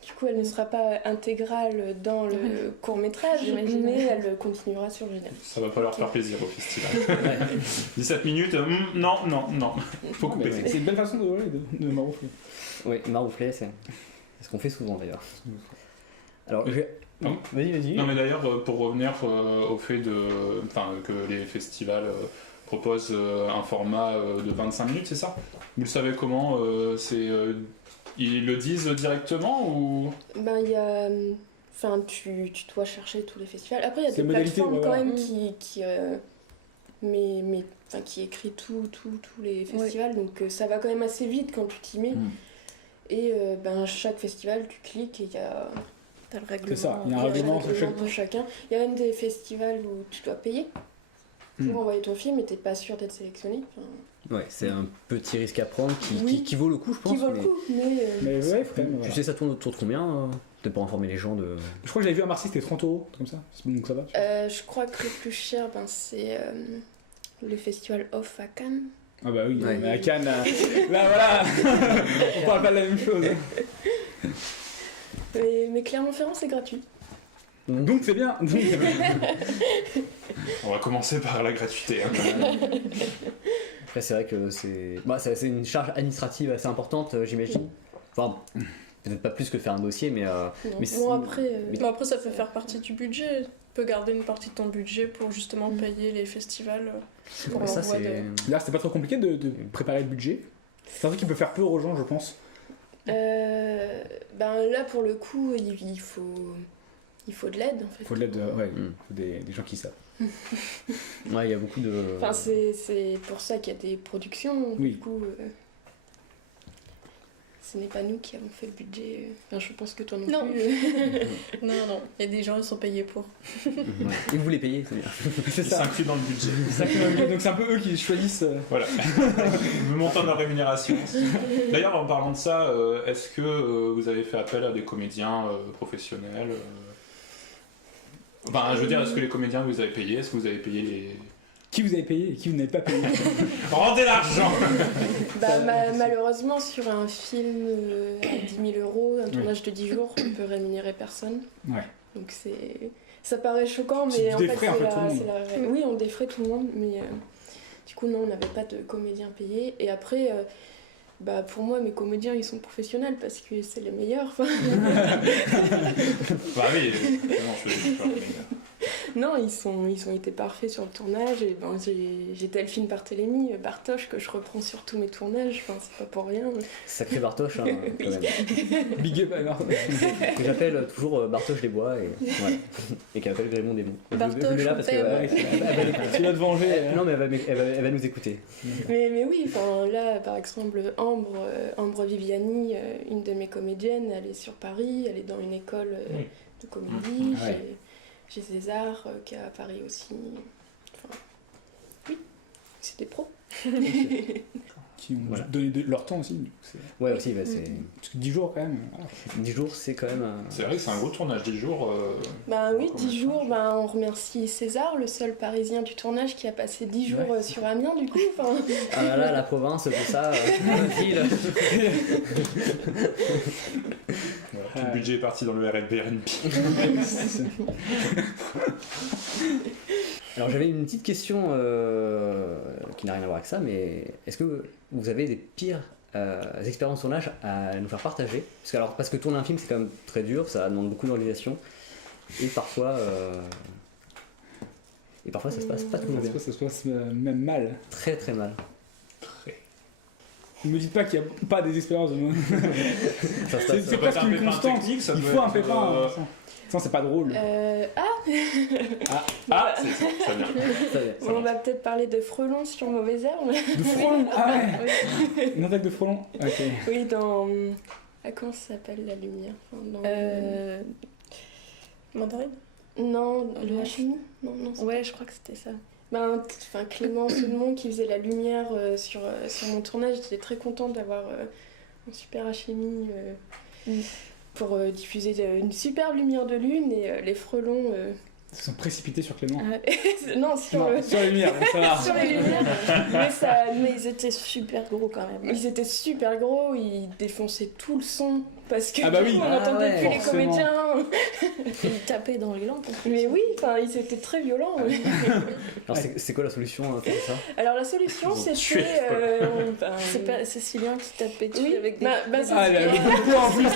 Du coup, elle ne sera pas intégrale dans le court-métrage, J'imagine. mais elle continuera sur le générique. Ça va pas leur faire plaisir au festival. 17 minutes, non. Faut couper. Mais c'est une belle façon de maroufler. Oui, maroufler, c'est ce qu'on fait souvent d'ailleurs. Alors, Pardon. vas-y. Non mais d'ailleurs pour revenir au fait que les festivals proposent un format de 25 minutes, c'est ça? Vous le savez comment ils le disent directement ou Ben, il y a. Enfin, tu dois chercher tous les festivals. Après, il y a C'est des modalité, plateformes ouais, quand voilà. même qui écrit tous les festivals, donc ça va quand même assez vite quand tu t'y mets. Et chaque festival, tu cliques et il y a. T'as le règlement. C'est ça, il y a un règlement sur chaque- pour chacun. Il y a même des festivals où tu dois payer pour envoyer ton film et t'es pas sûr d'être sélectionné. Enfin, Ouais, c'est un petit risque à prendre Oui. qui vaut le coup, je pense. qui vaut le mais coup, Mais ouais, faut quand même. Tu Voilà. sais, ça tourne autour de combien Peut-être pour informer les gens de. Je crois que j'avais vu à Marseille, c'était 30 €, comme ça. Donc ça va. je crois que le plus cher, c'est le festival Off à Cannes. Ah bah oui, Ouais. mais à Cannes, là voilà, on parle pas de la même chose. Mais Clermont-Ferrand, c'est gratuit. Donc c'est bien. on va commencer par la gratuité. Hein, quand même. Après, c'est vrai que c'est une charge administrative assez importante, j'imagine. Enfin, peut-être pas plus que faire un dossier, mais. Non. Mais c'est- Bon, après. mais- Mais après, ça peut faire partie du budget. Tu peux garder une partie de ton budget pour justement payer les festivals. Pour ça, l'envoi c'est. Là, c'était pas trop compliqué de préparer le budget. C'est un truc qui peut faire peur aux gens, je pense. Là, pour le coup, il faut de l'aide, en fait. Faut de l'aide, ouais, Mm. faut des gens qui savent. Ouais, il y a beaucoup de. Enfin, c'est pour ça qu'il y a des productions. Oui. Du coup, ce n'est pas nous qui avons fait le budget. Enfin, je pense que toi non, Non. plus. Non, il y a des gens qui sont payés pour. Ouais. Et vous les payez, c'est bien. C'est C'est ça. inclus dans le budget. Donc c'est un peu eux qui choisissent. Voilà. Le montant de la rémunération. D'ailleurs, en parlant de ça, est-ce que vous avez fait appel à des comédiens professionnels Enfin, je veux dire, est-ce que les comédiens que vous avez payés, est-ce que vous avez payé les... Qui vous avez payé et qui vous n'avez pas payé. Rendez l'argent Malheureusement, sur un film à 10 000 €, un tournage de 10 jours, on peut rémunérer personne. Ouais. Donc ça paraît choquant, Tu mais en fait, défrais, en fait, tout le monde. c'est la. Oui, on défrait tout le monde, mais du coup, non, on n'avait pas de comédiens payés. Et après, pour moi, mes comédiens, ils sont professionnels parce que c'est les meilleurs. Enfin, Bah oui, non, je veux dire, non, ils ont été parfaits sur le tournage. Et j'ai tel film Barthélemy, Bartoche, que je reprends sur tous mes tournages. Enfin, c'est pas pour rien. Sacré Bartoche, hein, quand même. Big up alors. Que j'appelle toujours Bartoche des Bois et, voilà. Et qu'elle appelle Grémond des Monts. Bartoche, là on parce que. t'aime. Tu vas te venger. hein. Non, mais elle va nous écouter. Mais oui, enfin, là, par exemple, Ambre Viviani, une de mes comédiennes, elle est sur Paris, elle est dans une école de comédie. Ah ouais. J'ai César qui est à Paris aussi. Enfin, oui, c'est des pros. Qui ont Voilà. donné leur temps aussi. Donc Ouais, aussi, c'est. parce que 10 jours quand même. Voilà. 10 jours, c'est quand même. C'est vrai que c'est un gros tournage, 10 jours. Oui, Comment 10 ça jours, on remercie César, le seul Parisien du tournage qui a passé 10 jours sur Amiens, du coup. Enfin, Ah là, la province, tout ça, la ville. Tout le budget est parti dans le RNB. Alors j'avais une petite question qui n'a rien à voir avec ça, mais est-ce que vous avez des pires expériences de tournage à nous faire partager? Parce que tourner un film c'est quand même très dur, ça demande beaucoup d'organisation et parfois ça se passe pas toujours bien. Ça se passe même mal. Très très mal. Ne me dites pas qu'il n'y a pas des expériences de moi. Ça se passe- C'est presque une constante. technique, ça Il peut faut un être, pépin. Sinon, c'est pas drôle. Ah, c'est ça, ça vient. ça vient. On va peut-être parler de frelons sur Mauvais Herbe. De frelon. Ah ouais. Une attaque de frelon. Ok. Oui, dans. Ah, comment ça s'appelle la lumière? Enfin, dans... Mandarine? Non, Le Hachimi? Non, ouais, je crois que c'était ça. Clément Saudemont qui faisait la lumière sur mon tournage, j'étais très contente d'avoir un super HMI pour diffuser une super lumière de lune et les frelons. Ils sont précipités sur Clément. Non, sur les lumières, bon, ça va. sur les lumières. mais ils étaient super gros quand même. Ils étaient super gros, ils défonçaient tout le son. Parce que Ah bah oui. on n'entendait plus les forcément. comédiens. Ils tapaient dans les lampes. Mais oui, ils étaient très violents. Alors c'est quoi la solution pour ça? Alors la solution, Ils ont tué c'était... C'est pas Cécilien qui tapait dessus Oui, avec des. c'est Ah, Cécilien. le coup en plus. Ouais,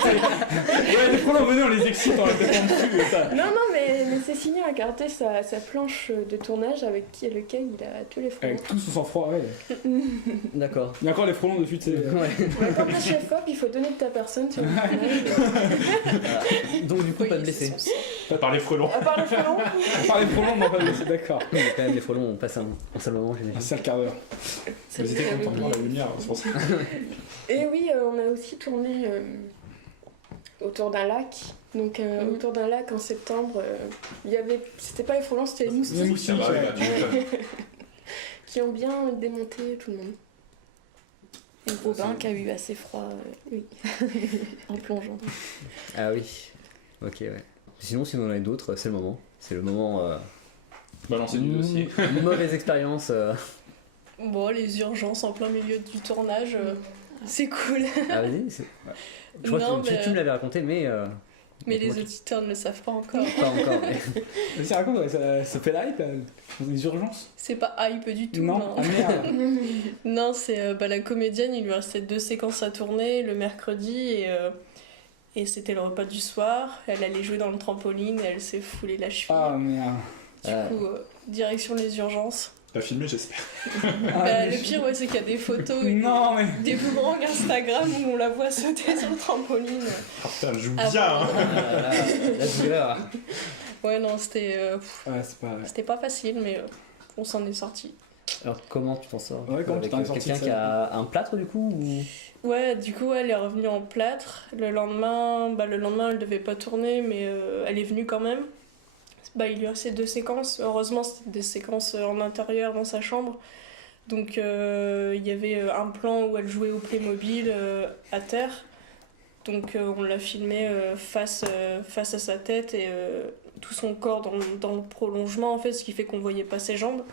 les frelons, venez, on les excite, on les tapant dessus et ça. Non, mais Cécilien a gardé sa planche de tournage avec lequel il a tué les frelons. Avec tout son sang-froid, ouais. D'accord. Il y a encore les frelons dessus, tu sais. Ouais. Ouais, quand t'es chef-op, il faut donner de ta personne sur le tournage. Donc du coup pas de blessés. Par les frelons. À part les frelons. Par les frelons, on va pas le laisser, d'accord. Mais quand même les frelons on passe un sale moment Un j'imagine. sale quart d'heure. Ils étaient contents de voir la lumière, c'est pour ça. Et oui, on a aussi tourné autour d'un lac. Donc autour d'un lac en septembre, il y avait, c'était pas les frelons, c'était les Les moustiques moustiques, Ça va, ouais. là, tu m'étonnes. qui ont bien démonté tout le monde. Et Robin qui a eu assez froid en plongeant. Ah oui. Ok ouais. Sinon si vous en avez d'autres c'est le moment. C'est le moment Balancer du dossier. une mauvaise expérience. Bon, les urgences en plein milieu du tournage, c'est cool. Ah vas-y. Je crois Non, que tu mais- me l'avais raconté mais Mais moi, les auditeurs ne le savent pas encore. pas encore. Mais... Vas-y, raconte, ouais, ça fait la hype, là. Des urgences. C'est pas hype du tout. Non, Non, ah merde. Non, c'est la comédienne, il lui restait 2 séquences à tourner le mercredi et c'était le repas du soir. Elle allait jouer dans le trampoline et elle s'est foulée la cheville. Ah merde. Du coup, direction les urgences. T'as filmé, j'espère. Ah, Le pire, ouais, c'est qu'il y a des photos et Non, mais. des boomerangs Instagram où on la voit sauter sur le trampoline. Ah, putain, elle joue Ah, bien, hein. La douleur. Ouais, non, c'était Ouais, c'est pas. c'était pas facile, mais on s'en est sorti. Alors comment tu t'en sors? Ouais, comment tu Avec t'en es sorti quelqu'un de ça qui a un plâtre du coup ou... Ouais, du coup, elle est revenue en plâtre. Le lendemain, elle devait pas tourner, mais elle est venue quand même. Il lui restait 2 séquences. Heureusement, c'était des séquences en intérieur dans sa chambre. Donc, il y avait un plan où elle jouait au Playmobil à terre. Donc, on l'a filmé face à sa tête et tout son corps dans le prolongement, en fait, ce qui fait qu'on voyait pas ses jambes.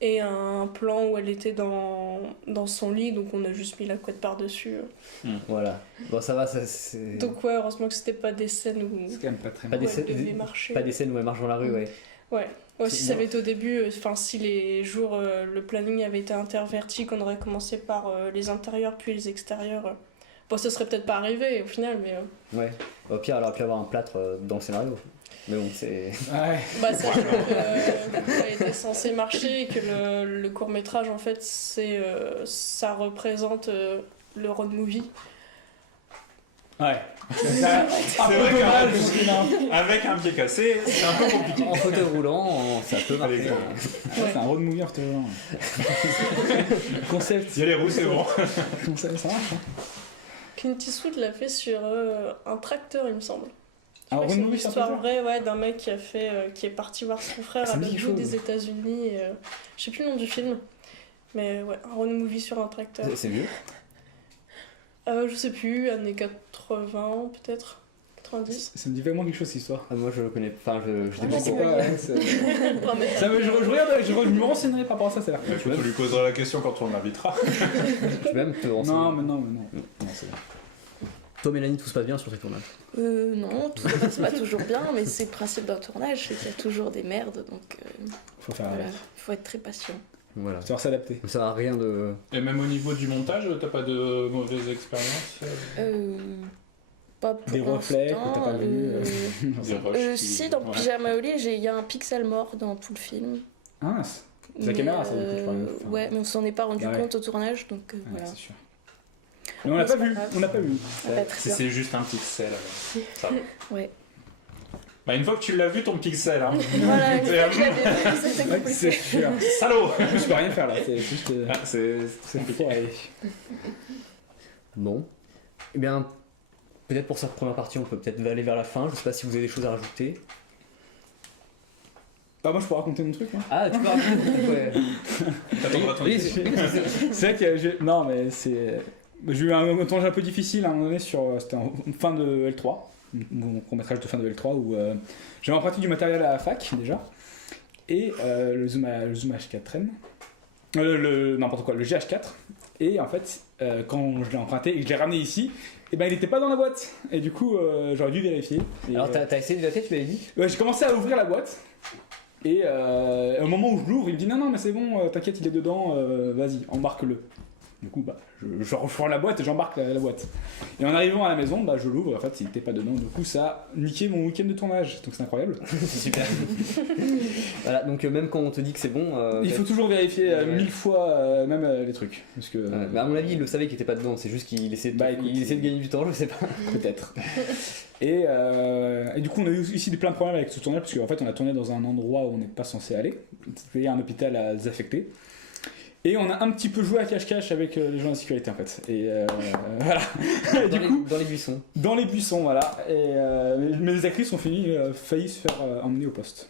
Et un plan où elle était dans son lit, donc on a juste mis la couette par-dessus. Voilà. Bon ça va, ça c'est... Donc ouais, heureusement que c'était pas des scènes où, C'est quand même pas très Pas mal. des où elle scènes- devait marcher. Pas des scènes où elle marche dans la rue, ouais. Ouais, si C'est- ça avait été au début, si les jours, le planning avait été interverti, qu'on aurait commencé par les intérieurs puis les extérieurs, bon ça serait peut-être pas arrivé au final, mais Ouais. Au pire, elle aurait pu avoir un plâtre dans le scénario. Mais bon, c'est... Ouais. sachant qu'elle était censée marcher et que le court-métrage en fait ça représente le road movie. Ouais. C'est vrai dommage, qu'avec avec un pied cassé, c'est un peu compliqué. En fauteuil roulant, ça peut marcher. Allez, Ouais, c'est un road movie en fauteuil roulant. Concept. Si elle est roux, c'est bon. Concept, ça marche, hein. Clint Eastwood l'a fait sur un tracteur, il me semble. Un Ouais, road c'est une movie sur histoire Twitter. vraie d'un mec qui a fait qui est parti voir son frère Ça me avec dit vous quelque chose. des États-Unis. Je sais plus le nom du film, mais ouais, un road movie sur un tracteur. C'est vieux. Je sais plus, années 80 peut-être, 90. Ça me dit vraiment quelque chose, cette histoire. Ah, moi je le connais, enfin je Je découvre. sais pas, ouais, c'est- Ouais, mais- Ça me, je regarde, je me renseignerai par rapport à ça, ça a l'air cool. Écoute, on lui posera la question quand on l'invitera. Tu peux même te renseigner. Non, mais non. Non, c'est bon. Toi, Mélanie, tout se passe bien sur tes tournages? Non, tout se passe pas toujours bien, mais c'est le principe d'un tournage, c'est qu'il y a toujours des merdes, donc Faut faire voilà, faut être très patient. Voilà. savoir s'adapter. Ça n'a rien de. Et même au niveau du montage, t'as pas de mauvaises expériences Pas pour Des reflets l'instant, que t'as pas vu. Des rushs qui- Si, dans ouais. Pyjama au lit, il y a un pixel mort dans tout le film. Ah, c'est la Mais, caméra, ça, du coup, tu parles. Enfin, ouais, mais on s'en est pas rendu bah ouais. compte au tournage, donc ouais, voilà. c'est sûr. Mais on l'a Mais pas c'est vu, pas grave. on n'a pas vu. Ah, bah, très bien. C'est juste un pixel. Alors. Ça va. Ouais. Bah, une fois que tu l'as vu, ton pixel, hein. Voilà, une C'est- fois que je l'avais vu, c'était Ouais, c'est compliqué. sûr. Salaud. Je peux rien faire là, c'est juste. Ah, c'est C'est compliqué. Allez. Bon. Eh bien, peut-être pour cette première partie, on peut peut-être aller vers la fin. Je sais pas si vous avez des choses à rajouter. Bah, moi je peux raconter mon truc. Hein. Ah, tu peux raconter. Ouais. T'attendras ton Oui, idée. C'est vrai que non mais c'est j'ai eu un tournage un peu difficile à un moment donné c'était en fin de L3, mon court-métrage de fin de L3 où j'avais emprunté du matériel à la fac déjà et le Zoom H4n n'importe quoi, le GH4 et en fait quand je l'ai emprunté et que je l'ai ramené ici et ben il était pas dans la boîte et du coup j'aurais dû vérifier. Et, Alors, t'as essayé de la tu m'avais dit? ouais, j'ai commencé à ouvrir la boîte et au moment où je l'ouvre, il me dit non mais c'est bon, t'inquiète, il est dedans, vas-y, embarque-le. Du coup, bah, je reprends la boîte et j'embarque la boîte. Et en arrivant à la maison, bah, je l'ouvre, en fait, il n'était pas dedans. Du coup, ça a niqué mon week-end de tournage, donc c'est incroyable. C'est super. Voilà, donc même quand on te dit que c'est bon. Il faut toujours vérifier Ouais. 1000 fois même les trucs. Parce que bah, à mon avis, il le savait qu'il était pas dedans. C'est juste qu'il essaie Bah, écoute, il essaie de gagner du temps, je sais pas. peut-être. Et du coup, on a eu ici plein de problèmes avec ce tournage, parce qu'en fait, on a tourné dans un endroit où on n'est pas censé aller. C'était un hôpital à désaffecter. Et on a un petit peu joué à cache-cache avec les gens de sécurité en fait. Et voilà. Et du coup, Dans les buissons. dans les buissons, voilà. Et mes actrices ont failli se faire emmener au poste.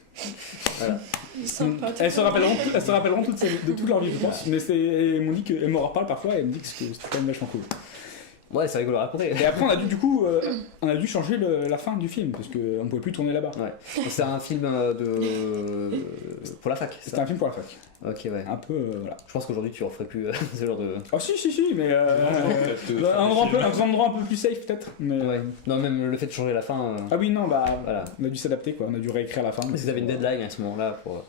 Voilà. Sympa. Elles se rappelleront de toute leur vie, je pense. Mais elles m'ont dit qu'elles me reparlent parfois et elles me disent que c'était quand même vachement cool. Ouais, c'est rigolo à raconter. Et après, on a dû changer la fin du film parce qu'on ne pouvait plus tourner là-bas. Ouais. C'est un film pour la fac, c'est C'était ça? un film pour la fac. Ok, ouais. Un peu, voilà. Je pense qu'aujourd'hui tu referais plus ce genre de. Oh, si, mais. Peut-être, un endroit un peu plus safe, peut-être. Mais... Ouais. Non, même le fait de changer la fin. Ah oui, non, bah. Voilà. On a dû s'adapter, quoi. On a dû réécrire la fin. Est-ce que vous avez une deadline à ce moment-là pour.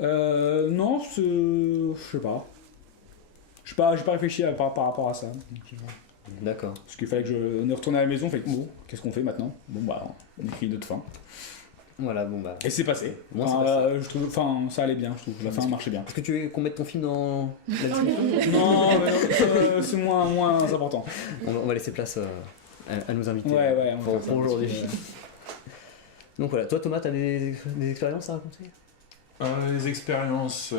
Non, je sais pas. J'ai pas réfléchi par rapport à ça. D'accord. Parce qu'il fallait que on est retourné à la maison, fait que bon, qu'est-ce qu'on fait maintenant? Bon bah, on écrit une autre fin. Voilà, bon bah. Et c'est passé. Moi, Enfin, je trouve, ça allait bien, je trouve. La fin marchait bien. Est-ce que tu veux qu'on mette ton film dans la description? Non, mais c'est moins important. On va laisser place à nos invités Ouais, on va pour faire ça, aujourd'hui. parce que, Donc voilà, toi Thomas, t'as des expériences à raconter? Les expériences.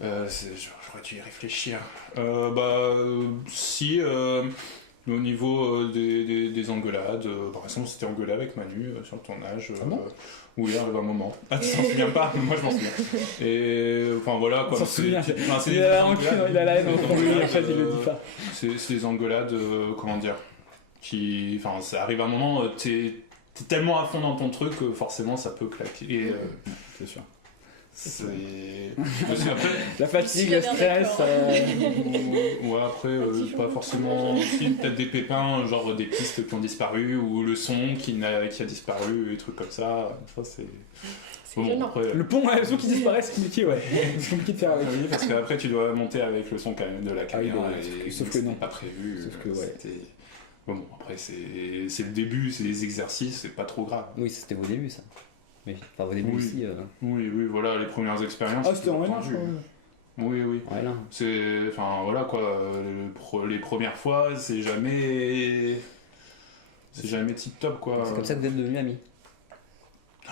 J'aurais dû y réfléchir. Si, au niveau des engueulades, par exemple, c'était engueulé avec Manu sur le tournage. Ah bon Oui, il arrive un moment. Ah, tu t'en souviens pas? Moi, je m'en souviens. Et enfin voilà, On quoi. s'en souvient. C'est Il des a engueulades. la haine en lui, en fait, il le dit pas. C'est des engueulades, comment dire, qui. Enfin, ça arrive un moment, t'es tellement à fond dans ton truc que forcément ça peut claquer. Et, C'est sûr. c'est. Parce qu'après. La fatigue, Je le suis stress. d'accord. Ouais, après, pas forcément. Si, peut-être des pépins, genre des pistes qui ont disparu, ou le son qui a disparu, et trucs comme ça. Ça, c'est. C'est gênant. après. Le pont, le son qui disparaît, c'est compliqué, ouais. C'est compliqué de faire avec. Oui, parce qu'après, tu dois monter avec le son quand même de la caméra, oui, et sauf que c'était non. pas prévu. Sauf que, ouais. c'était- Bon, après, c'est le début, c'est des exercices, c'est pas trop grave. Oui, c'était vos débuts ça. Oui, enfin vos débuts Oui. aussi. Oui, voilà, les premières expériences. Ah, c'était en mélange, tendu. Oui. Ouais, là. C'est. Enfin, voilà quoi, les premières fois, c'est jamais. C'est jamais tip top quoi. C'est comme ça que vous êtes devenus amis.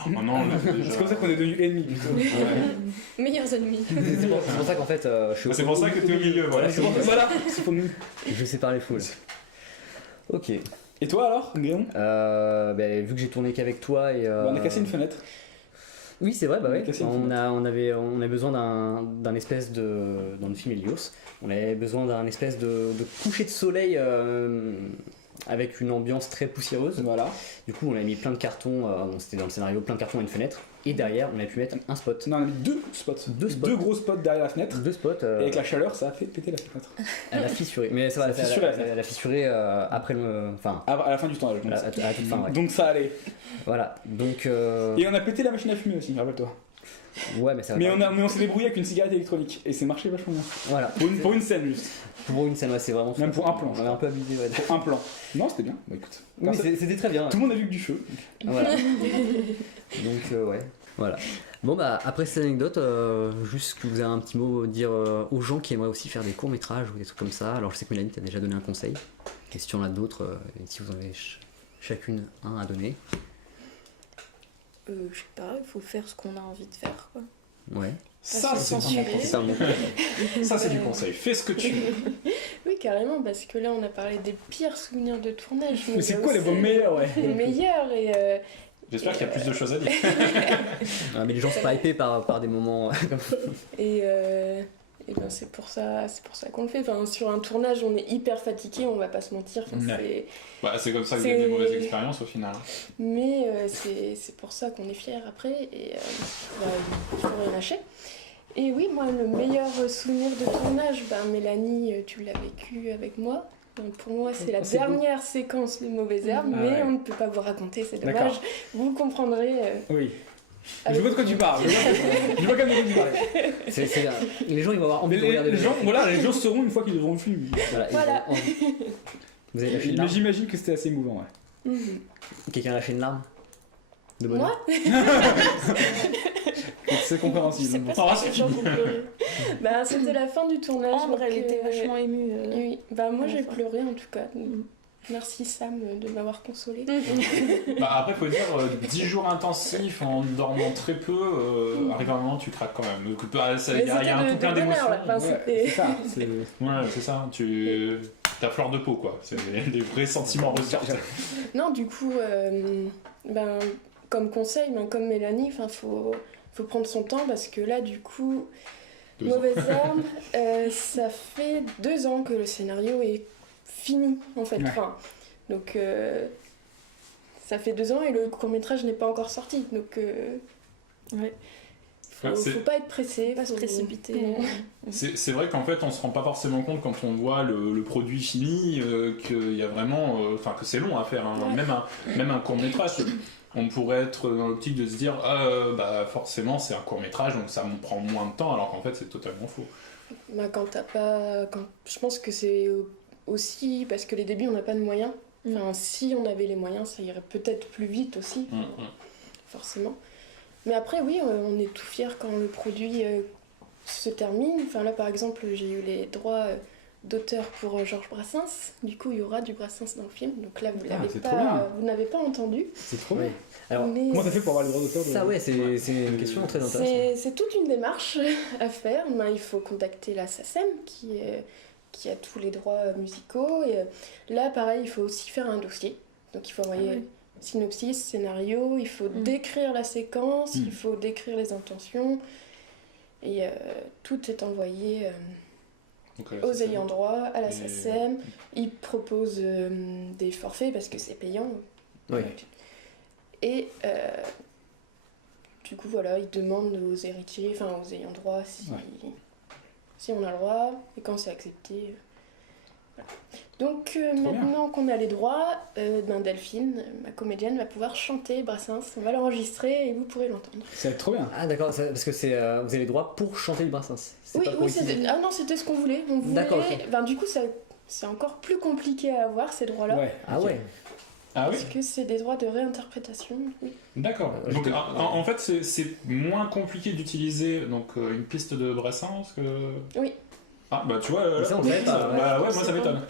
Maintenant, on a déjà. C'est comme ça qu'on est devenus ennemis, plutôt. Ouais. Meilleurs ennemis. C'est pour ça qu'en fait, je suis. C'est pour ça que t'es au milieu, voilà. Voilà, c'est pour nous. Je sépare les foules. Ok. Et toi alors, Guillaume? Vu que j'ai tourné qu'avec toi et. On a cassé une fenêtre. Oui, c'est vrai, bah On a ouais. cassé une On avait besoin d'un espèce de. Dans le film Helios, on avait besoin d'un espèce de coucher de soleil avec une ambiance très poussiéreuse. Voilà. Du coup, on a mis plein de cartons, c'était dans le scénario, plein de cartons à une fenêtre. Et derrière, on a pu mettre un spot. Non, on a mis deux spots. Deux gros spots derrière la fenêtre. Deux spots. Et avec la chaleur, ça a fait péter la fenêtre. Elle a fissuré. Mais ça va, elle a fissuré après le. Enfin. À la fin du tournage. À la toute fin, ouais. Donc ça allait. Voilà. Donc. Et on a pété la machine à fumer aussi, rappelle-toi. Ouais, mais ça va. Mais on s'est débrouillé avec une cigarette électronique. Et c'est marché vachement bien. Voilà. Pour une scène juste. Pour une scène, ouais, c'est vraiment. Même pour un plan. On avait un peu abusé, ouais. Pour un plan. Non, c'était bien. Bah écoute. Oui, c'était très bien. Tout le monde a vu que du feu. Voilà. Donc, ouais. Voilà. Bon, bah, après cette anecdote, juste que vous avez un petit mot à dire aux gens qui aimeraient aussi faire des courts-métrages ou des trucs comme ça. Alors, je sais que Mélanie t'a déjà donné un conseil. Et si on a d'autres, si vous en avez chacune un à donner. Je sais pas, il faut faire ce qu'on a envie de faire, quoi. Ouais. Ça, c'est Ça, ça, c'est du conseil. Fais ce que tu veux. Oui, carrément, parce que là, on a parlé des pires souvenirs de tournage. Mais c'est quoi les vos meilleurs, ouais. Les meilleurs, et... J'espère qu'il y a plus de choses à dire. Ah, mais les gens sont pas hypés par des moments comme ça. Et ben c'est pour ça qu'on le fait. Enfin, sur un tournage, on est hyper fatigué, on va pas se mentir. Enfin, Ouais. C'est comme ça que vous avez des mauvaises expériences au final. Mais c'est pour ça qu'on est fiers après, et il faut rien lâcher. Et oui, moi, le meilleur souvenir de tournage, Mélanie, tu l'as vécu avec moi. Donc pour moi, c'est la dernière séquence de Mauvaises Herbes, mais on ne peut pas vous raconter, c'est dommage. Vous le comprendrez. Oui. Je vois de quoi tu parles. Je vois quand même de quoi tu parles. Les gens, ils vont avoir envie de regarder. Les gens sauront une fois qu'ils verront le film. Voilà. Vous avez lâché une larme. Mais j'imagine que c'était assez émouvant, ouais. Quelqu'un a lâché une larme de bonheur. Moi C'est compréhensible. C'était la fin du tournage. Ambre, elle était vachement émue. Oui, moi j'ai pleuré en tout cas. Merci Sam de m'avoir consolée. Après, faut dire, 10 jours intensifs en dormant très peu, arrive un moment, tu craques quand même. Donc, il y a un tout plein d'émotions. C'est ça. Ouais, c'est ça. T'as fleur de peau, quoi. C'est des vrais sentiments ressortent. Non, du coup, comme conseil, comme Mélanie, faut prendre son temps parce que là, du coup, Mauvaises Herbes, ça fait 2 ans que le scénario est fini, en fait. Ouais. Donc, ça fait 2 ans et le court-métrage n'est pas encore sorti. Donc, faut pas être pressé, pas se précipiter. C'est vrai qu'en fait, on se rend pas forcément compte quand on voit le produit fini qu'il y a vraiment, que c'est long à faire. Hein. Ouais. Même un court métrage, on pourrait être dans l'optique de se dire, forcément c'est un court métrage, donc ça me prend moins de temps, alors qu'en fait c'est totalement faux. Je pense que c'est aussi parce que les débuts on n'a pas de moyens. Si on avait les moyens, ça irait peut-être plus vite aussi, forcément. Mais après, oui, on est tout fiers quand le produit se termine. Là, par exemple, j'ai eu les droits d'auteur pour Georges Brassens. Du coup, il y aura du Brassens dans le film. Donc là, vous n'avez pas entendu. C'est trop bien. Alors, comment t'as fait pour avoir le droit d'auteur Ça, c'est une question très intéressante. C'est toute une démarche à faire. Il faut contacter la SACEM qui a tous les droits musicaux. Et là, pareil, il faut aussi faire un dossier. Donc, il faut envoyer... synopsis, scénario, il faut décrire la séquence, il faut décrire les intentions, et tout est envoyé aux ayants droit, à la SACEM. Ils proposent des forfaits parce que c'est payant. Oui. Et du coup, ils demandent aux héritiers, aux ayants droit si on a le droit, et quand c'est accepté. Voilà. Donc maintenant qu'on a les droits, Delphine, ma comédienne, va pouvoir chanter Brassens. On va l'enregistrer et vous pourrez l'entendre. Ça va être trop bien. Ah d'accord, parce que vous avez les droits pour chanter du Brassens. C'était ce qu'on voulait. D'accord, ok. Du coup, c'est encore plus compliqué à avoir ces droits-là. Ouais. Ah ouais. Ah oui. Parce que c'est des droits de réinterprétation. Oui. D'accord. Donc en fait, c'est moins compliqué d'utiliser une piste de Brassens que. Oui. Ah tu vois. Ça, on savait pas. Moi ça m'étonne.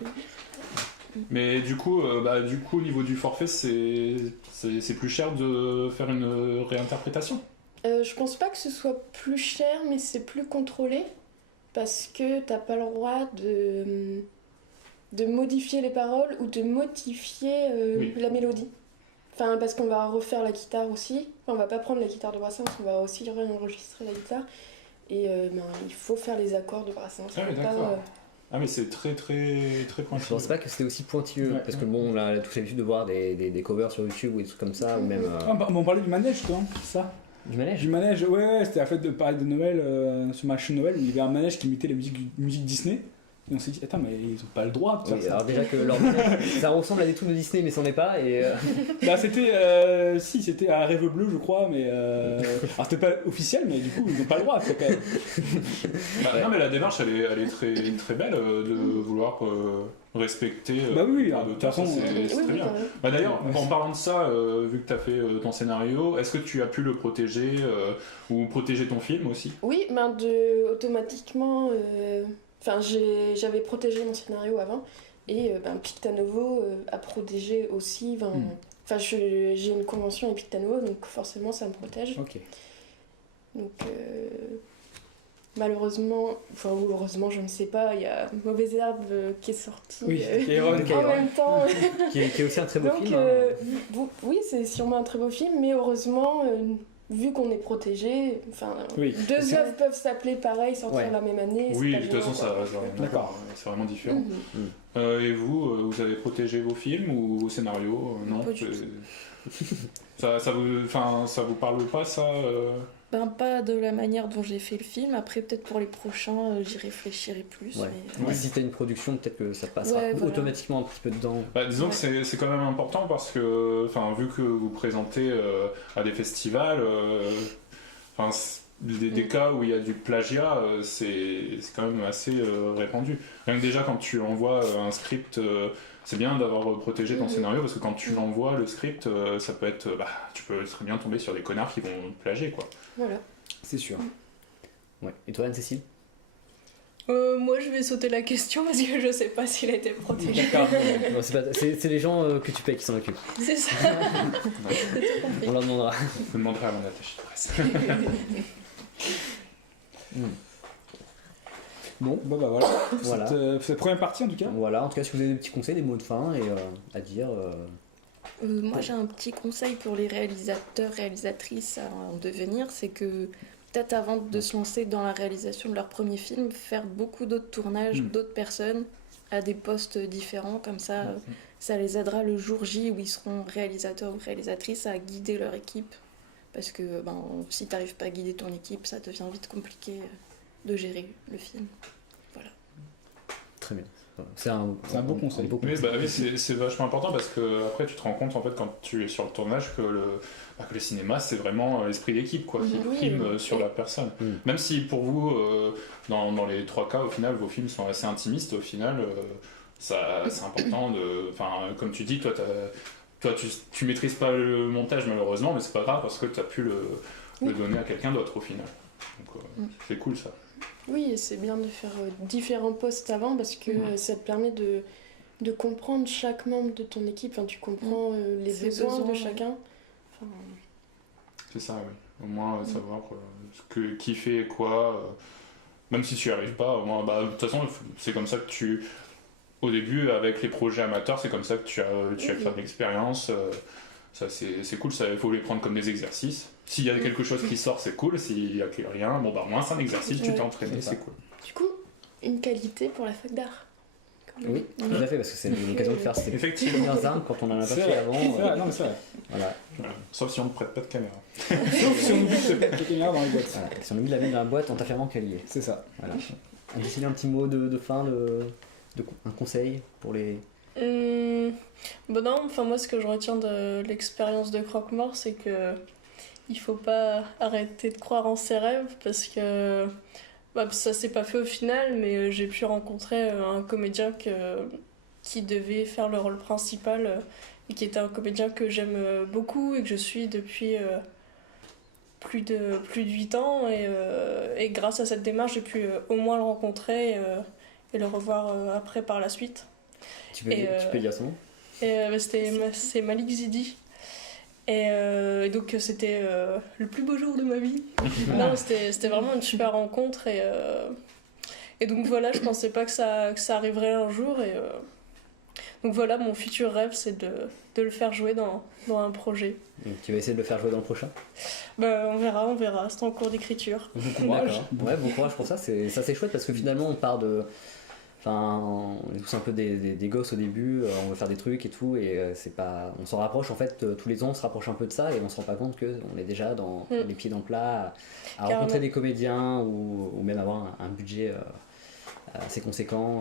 Mais du coup, au niveau du forfait, c'est plus cher de faire une réinterprétation. Je pense pas que ce soit plus cher, mais c'est plus contrôlé parce que t'as pas le droit de modifier les paroles ou de modifier la mélodie. Parce qu'on va refaire la guitare aussi. On va pas prendre la guitare de Brassens, on va aussi réenregistrer la guitare. Et il faut faire les accords de Brassens. Ah oui, d'accord. Ah mais c'est très très très pointilleux. Je pensais pas que c'était aussi pointilleux, parce que on a tous l'habitude de voir des covers sur YouTube ou des trucs comme ça, ou même... on parlait du manège, toi, c'est ça? Du manège. Du manège, ouais, c'était la fête de Paris de Noël, sur ma chaîne Noël, où il y avait un manège qui imitait la musique Disney. Et on s'est dit, attends, mais ils ont pas le droit de faire Oui, ça. alors déjà que leur ça ressemble à des trucs de Disney, mais c'en est pas. Et Bah, c'était, c'était à Rêve Bleu, je crois, mais. Alors, c'était pas officiel, mais du coup, ils n'ont pas le droit, c'est quand même. Bah, non, mais la démarche, elle est très, très belle de vouloir respecter Bah oui, les droits de toute d'auteur, ça, façon, c'est très bien. Bah, d'ailleurs, en parlant de ça, vu que tu as fait ton scénario, est-ce que tu as pu le protéger ou protéger ton film aussi? Oui, automatiquement. Enfin, j'avais protégé mon scénario avant et Pictanovo a protégé aussi. Enfin, j'ai une convention avec Pictanovo, donc forcément ça me protège. Ok. Donc malheureusement, enfin ou heureusement, je ne sais pas, il y a Mauvaise Herbe qui est sorti Oui, en même temps. qui est aussi un très beau Donc film. oui, c'est sûrement un très beau film, mais heureusement. Vu qu'on est protégé, enfin, Oui. deux œuvres peuvent s'appeler pareil, sortir Ouais. la même année. Oui, c'est de pas toute façon, gênant, quoi. ça rien à D'accord. voir, c'est vraiment différent. Mhm. Et vous, vous avez protégé vos films ou vos scénarios? Non, Pas du ça vous parle pas, ça Pas de la manière dont j'ai fait le film. Après, peut-être pour les prochains, j'y réfléchirai plus. Ouais. Mais... Si t'as une production, peut-être que ça passera Ouais, voilà. automatiquement un petit peu dedans. Bah, disons que c'est quand même important parce que, vu que vous présentez à des festivals, des cas où il y a du plagiat, c'est quand même assez répandu. Rien que déjà quand tu envoies un script, c'est bien d'avoir protégé ton scénario parce que quand tu l'envoies le script, ça peut être, tu peux très bien tomber sur des connards qui vont plagier, quoi. Voilà. C'est sûr. Ouais. Et toi, Anne-Cécile? Moi, je vais sauter la question parce que je sais pas s'il a été protégé. D'accord. Non, c'est les gens que tu payes qui s'en occupent. C'est ça. J'ai tout compris. On leur demandera. Vous demanderez à mon attaché de presse. Bon, bah voilà. Voilà. Cette première partie en tout cas. Voilà, en tout cas, si vous avez des petits conseils, des mots de fin et à dire. Moi, j'ai un petit conseil pour les réalisateurs, réalisatrices en devenir, c'est que peut-être avant de se lancer dans la réalisation de leur premier film, faire beaucoup d'autres tournages, d'autres personnes à des postes différents, comme ça, ça les aidera le jour J où ils seront réalisateurs ou réalisatrices à guider leur équipe. Parce que si tu n'arrives pas à guider ton équipe, ça devient vite compliqué de gérer le film. Voilà. Très bien. C'est un bon conseil. Oui, c'est vachement important parce que après tu te rends compte en fait quand tu es sur le tournage que le cinéma c'est vraiment l'esprit d'équipe quoi qui prime sur la personne. Même si pour vous dans les trois cas au final vos films sont assez intimistes au final c'est important de comme tu dis toi tu maîtrises pas le montage malheureusement mais c'est pas grave parce que tu as pu le donner à quelqu'un d'autre au final. Donc c'est cool ça. Oui, et c'est bien de faire différents postes avant parce que ça te permet de comprendre chaque membre de ton équipe. Enfin, tu comprends les besoins de chacun. Enfin... C'est ça, oui. Au moins savoir qui fait quoi. Même si tu n'y arrives pas, au moins, de toute façon, c'est comme ça que au début, avec les projets amateurs, c'est comme ça que tu as fait de l'expérience. Ça, c'est cool, il faut les prendre comme des exercices. S'il y a quelque chose qui sort, c'est cool. S'il n'y a rien, au moins c'est un exercice, tu t'es entraîné, c'est cool. Du coup, une qualité pour la fac d'art. Oui, tout à fait, parce que c'est l'occasion de faire ces Effectivement. premières armes quand on en a pas fait avant. C'est vrai, non mais c'est vrai. Voilà. Sauf si on ne prête pas de caméra. Sauf si on oublie de se mettre les caméras dans les boîtes. Voilà. Si on a mis la main dans la boîte en t'affirmant qu'elle y est. C'est ça. Voilà. On décide un petit mot de fin, un conseil pour les. Non, moi ce que je retiens de l'expérience de Croque-Mort, c'est que il faut pas arrêter de croire en ses rêves parce que ça s'est pas fait au final, mais j'ai pu rencontrer un comédien qui devait faire le rôle principal et qui était un comédien que j'aime beaucoup et que je suis depuis plus de 8 ans et grâce à cette démarche j'ai pu au moins le rencontrer et le revoir après par la suite. Tu peux dire son nom? C'est Malik Zidi. Et donc c'était le plus beau jour de ma vie. Non, c'était vraiment une super rencontre et donc voilà, je pensais pas que ça arriverait un jour donc voilà, mon futur rêve c'est de le faire jouer dans un projet. Donc, tu vas essayer de le faire jouer dans le prochain? On verra, c'est en cours d'écriture. D'accord. Ouais, bon courage pour ça, c'est chouette parce que finalement on part de Enfin, on est tous un peu des gosses au début, on veut faire des trucs et tout, et c'est pas. On s'en rapproche en fait, tous les ans on se rapproche un peu de ça, et on se rend pas compte qu'on est déjà dans les pieds dans le plat, à rencontrer Carrément. des comédiens ou même avoir un budget assez conséquent.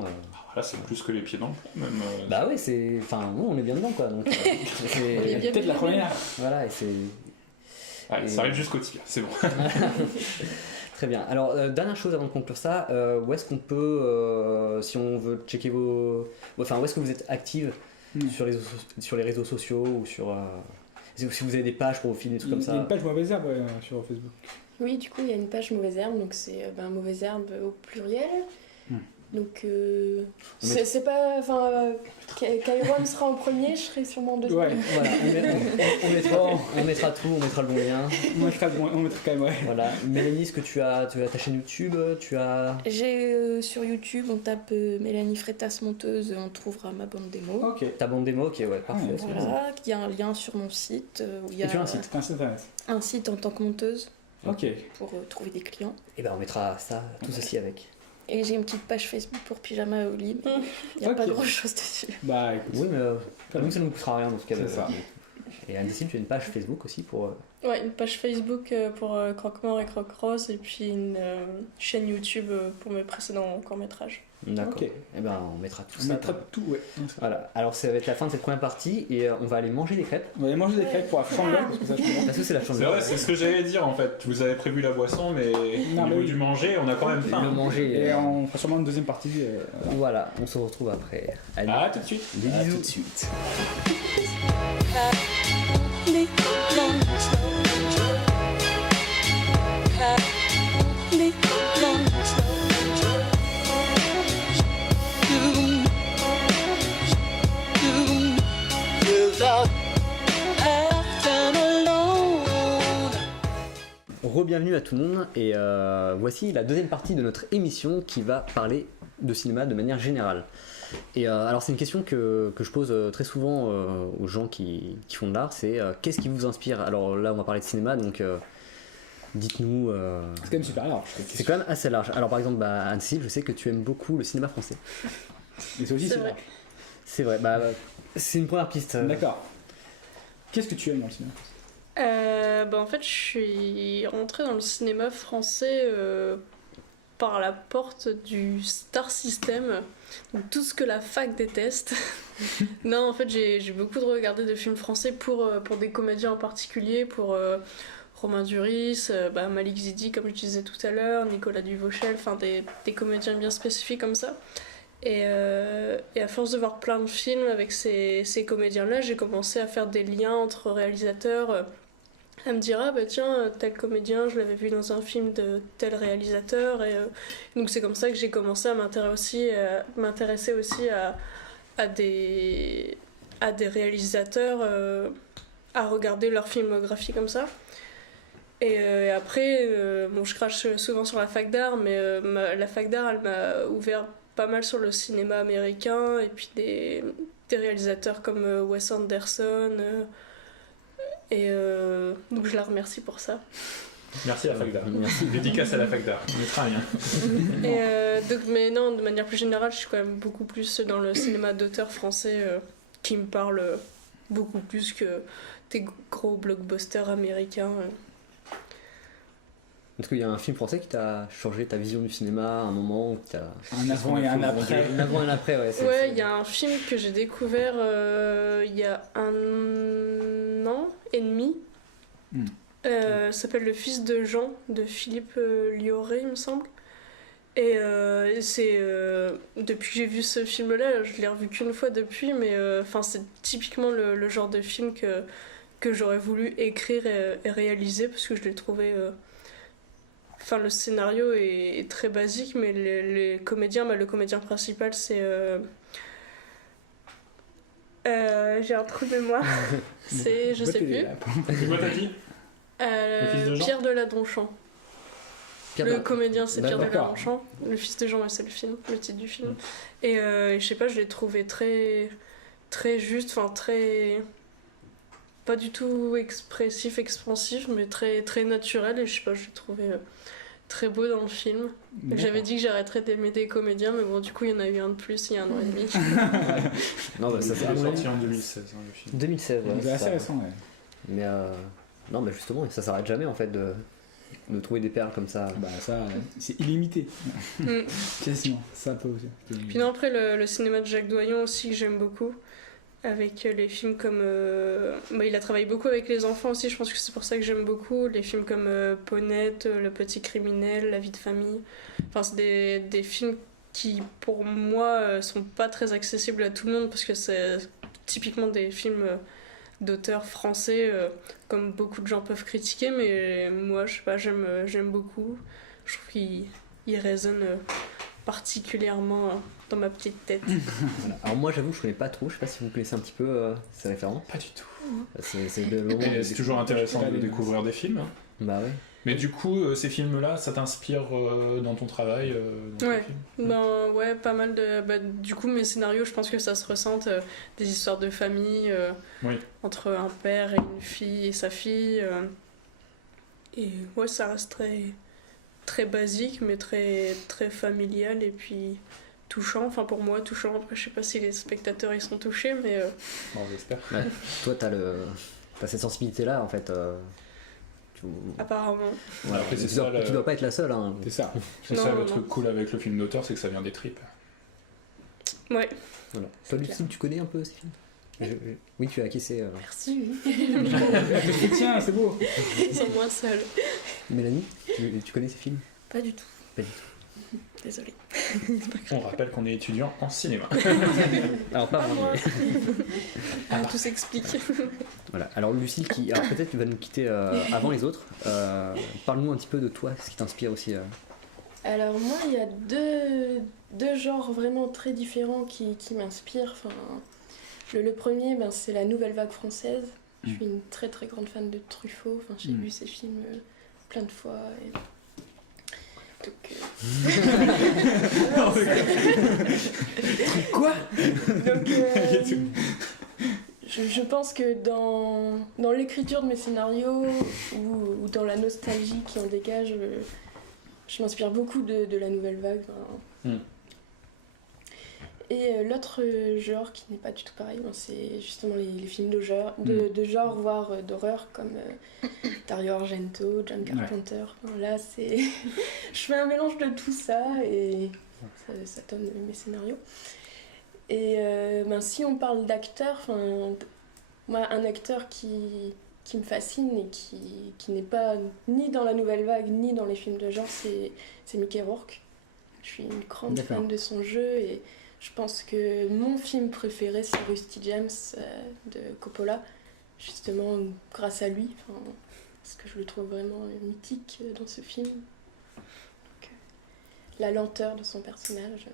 Là, c'est plus que les pieds dans le plat, même. Bah ouais, c'est. Enfin, nous on est bien dedans quoi, donc. est bien Peut-être la première. Voilà, et c'est. Ouais, ça arrive jusqu'au tir, c'est bon. Très bien. Alors, dernière chose avant de conclure ça, où est-ce qu'on peut, si on veut checker vos. Enfin, où est-ce que vous êtes active sur les réseaux sociaux ou sur. Si vous avez des pages pour vos films, des trucs comme Il y a une ça. page Mauvaise Herbe sur Facebook. Oui, du coup, il y a une page Mauvaise Herbe, donc c'est Mauvaise Herbe au pluriel. Donc, c'est pas. Enfin, Kairon sera en premier, je serai sûrement en deuxième. Ouais, Voilà, on mettra tout, on mettra le bon lien. on mettra quand même, ouais. Voilà. Mélanie, est-ce que tu as ta chaîne YouTube, tu as. J'ai sur YouTube, on tape Mélanie Freitas monteuse, on trouvera ma bande démo. Ok. Ta bande démo, ok, ouais, parfait. Ouais, Voilà, il y a un lien sur mon site où il y Et a tu as un site. C'est un site internet. un site en tant que monteuse Ok. pour trouver des clients. Et ben on mettra ça, tout ceci avec. Et j'ai une petite page Facebook pour Pyjama au lit, mais il n'y a pas Ok. grand chose dessus. Bah écoute. Oui, mais nous ça ne nous coûtera rien dans ce cas. C'est ça. Et Anne-Cécile, tu as une page Facebook aussi pour. Ouais, une page Facebook pour Croque-Mort et Croque-Rose, et puis une chaîne YouTube pour mes précédents courts-métrages. D'accord. Ok. Et ben on mettra tout On ça. mettra tout, ouais. Voilà. Alors ça va être la fin de cette première partie et on va aller manger des crêpes On va aller manger des crêpes pour la chandeleur, parce que ça je comprends. parce que c'est la chance. C'est vrai, c'est ce que j'allais dire en fait. Vous avez prévu la boisson, mais Non, au mais niveau oui. du manger, on a quand même Le faim. manger. Et on fera sûrement une deuxième partie. Voilà, on se retrouve après. Allez, Ah, tout de suite. des À bisous. tout de suite. Re-bienvenue à tout le monde et voici la deuxième partie de notre émission qui va parler de cinéma de manière générale. Et alors c'est une question que je pose très souvent aux gens qui font de l'art, c'est qu'est-ce qui vous inspire? Alors là on va parler de cinéma donc dites-nous... C'est quand même super large. c'est quand même assez large. Alors par exemple Anne-Cécile, je sais que tu aimes beaucoup le cinéma français. Mais c'est aussi C'est c'est vrai. large. C'est vrai, c'est une première piste. D'accord. Qu'est-ce que tu aimes dans le cinéma? En fait, je suis rentrée dans le cinéma français par la porte du Star System, donc tout ce que la fac déteste. Non, en fait, j'ai beaucoup regardé de films français pour des comédiens en particulier, pour Romain Duris, Malik Zidi, comme je disais tout à l'heure, Nicolas Duvauchel, enfin des comédiens bien spécifiques comme ça. Et à force de voir plein de films avec ces comédiens-là, j'ai commencé à faire des liens entre réalisateurs, à me dire tiens, tel comédien, je l'avais vu dans un film de tel réalisateur. Et donc c'est comme ça que j'ai commencé à m'intéresser aussi à des réalisateurs, à regarder leur filmographie comme ça. Et après, je crache souvent sur la fac d'art, mais la fac d'art, elle m'a ouvert pas mal sur le cinéma américain, et puis des réalisateurs comme Wes Anderson, donc je la remercie pour ça. Merci à la fac d'art. Merci. Dédicace à la fac d'art. On mettra rien. Mais non, de manière plus générale, je suis quand même beaucoup plus dans le cinéma d'auteur français qui me parle beaucoup plus que des gros blockbusters américains. Est-ce qu'il y a un film français qui t'a changé ta vision du cinéma à un moment où t'as... Un avant et un après. Un avant et un après, ouais. Ouais, il y a un film que j'ai découvert il y a 1 an et demi. Ça s'appelle Le Fils de Jean de Philippe Lioré, il me semble. Et c'est depuis que j'ai vu ce film-là, je l'ai revu qu'une fois depuis, mais c'est typiquement le genre de film que j'aurais voulu écrire et réaliser, parce que je l'ai trouvé. Le scénario est très basique, mais les comédiens, le comédien principal, c'est. J'ai un trou de mémoire. C'est. Je sais plus. C'est quoi t'as dit? Fils de Jean Pierre Deladonchamp. Le comédien, c'est Pierre D'accord. Deladonchamp. Le Fils de Jean, c'est le film, le titre du film. Et je sais pas, je l'ai trouvé très, très juste, très. Pas du tout expressif, expansif, mais très, très naturel. Et je sais pas, je l'ai trouvé très beaux dans le film. Donc, j'avais dit que j'arrêterais d'aimer des comédiens, mais bon, du coup, il y en a eu un de plus il y a 1 an et demi. Non, bah, ça Il c'est est sorti en 2016, le film. 2016, ouais, C'est assez ça. récent, ouais. Mais non, bah justement, ça s'arrête jamais en fait de trouver des perles comme ça. Bah ça, c'est illimité. Mm. Quasiment, ça peut aussi. Puis non, après, le cinéma de Jacques Doyon aussi, que j'aime beaucoup. Avec les films comme... il a travaillé beaucoup avec les enfants aussi, je pense que c'est pour ça que j'aime beaucoup. Les films comme Paunette, Le Petit Criminel, La Vie de famille. Enfin, c'est des films qui, pour moi, sont pas très accessibles à tout le monde, parce que c'est typiquement des films d'auteurs français, comme beaucoup de gens peuvent critiquer, mais moi, je sais pas, j'aime beaucoup. Je trouve qu'il résonne particulièrement dans ma petite tête. Voilà. Alors moi j'avoue je connais pas trop, je sais pas si vous connaissez un petit peu ces références. Pas du tout. C'est de l'eau. Mais c'est toujours intéressant de découvrir des films. Bah ouais. Mais du coup, ces films-là, ça t'inspire dans ton travail dans Ouais. tes films Ben ouais, pas mal de... du coup, mes scénarios, je pense que ça se ressente. Des histoires de famille, Oui. entre un père et une fille et sa fille. Et ouais, ça reste très basique, mais très, très familial et puis touchant. Enfin, pour moi, touchant. Après, je sais pas si les spectateurs ils sont touchés, mais... Bon, j'espère. Ouais. Toi t'as cette sensibilité là en fait. Apparemment. Ouais, Après, c'est tu ça, dois pas être la seule. Hein. C'est ça. C'est Non, ça le non. truc cool avec le film d'auteur, c'est que ça vient des tripes. Ouais. Voilà. Toi Lucille, tu connais un peu ces films Oui, tu as acquiescé. Merci. Tiens, c'est beau. Ils sont moins seuls. Mélanie, tu connais ces films? Pas du tout. Pas du tout. Désolée. On rappelle qu'on est étudiant en cinéma. Alors pas vraiment. Tout s'explique. Voilà. Alors Lucille, alors peut-être tu vas nous quitter avant les autres. Parle-nous un petit peu de toi, ce qui t'inspire aussi. Alors moi, il y a deux genres vraiment très différents qui m'inspirent. Enfin, le premier, c'est la nouvelle vague française. Je suis une très très grande fan de Truffaut. Enfin, j'ai vu ses films plein de fois. Et... Quoi? Donc, je pense que dans l'écriture de mes scénarios ou dans la nostalgie qui en dégage, je m'inspire beaucoup de la nouvelle vague. Et l'autre genre qui n'est pas du tout pareil, c'est justement les films de genre, voire d'horreur, comme Dario Argento, John Carpenter. Enfin, là, je fais un mélange de tout ça et ça donne mes scénarios. Et si on parle d'acteurs, moi, un acteur qui me fascine et qui n'est pas ni dans la nouvelle vague ni dans les films de genre, c'est Mickey Rourke. Je suis une grande fan de son jeu et je pense que mon film préféré, c'est Rusty James de Coppola, justement grâce à lui, parce que je le trouve vraiment mythique dans ce film. Donc, la lenteur de son personnage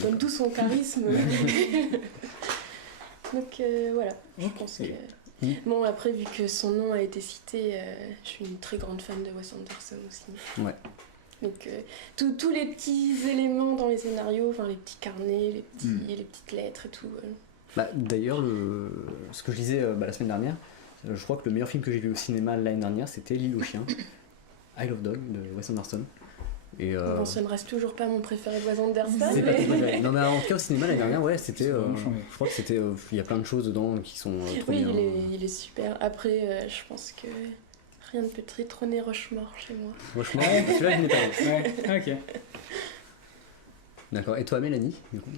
donne tout son charisme. Donc voilà, je pense que... Bon, après, vu que son nom a été cité, je suis une très grande fan de Wes Anderson aussi. Ouais. Donc tous les petits éléments dans les scénarios, les petits carnets, les petites lettres et tout. D'ailleurs, ce que je disais la semaine dernière, je crois que le meilleur film que j'ai vu au cinéma l'année dernière, c'était L'île aux chiens, Isle of Dog de Wes Anderson. Et Bon, ça ne reste toujours pas mon préféré de Wes Anderson. Non mais en tout cas au cinéma l'année dernière, ouais, c'était. Je crois que c'était. Il y a plein de choses dedans qui sont trop bien. Il est super. Après, je pense que rien ne peut détrôner Rushmore chez moi. Rushmore, celui-là je n'ai pas vu. Ouais, ok. D'accord. Et toi, Mélanie, du coup?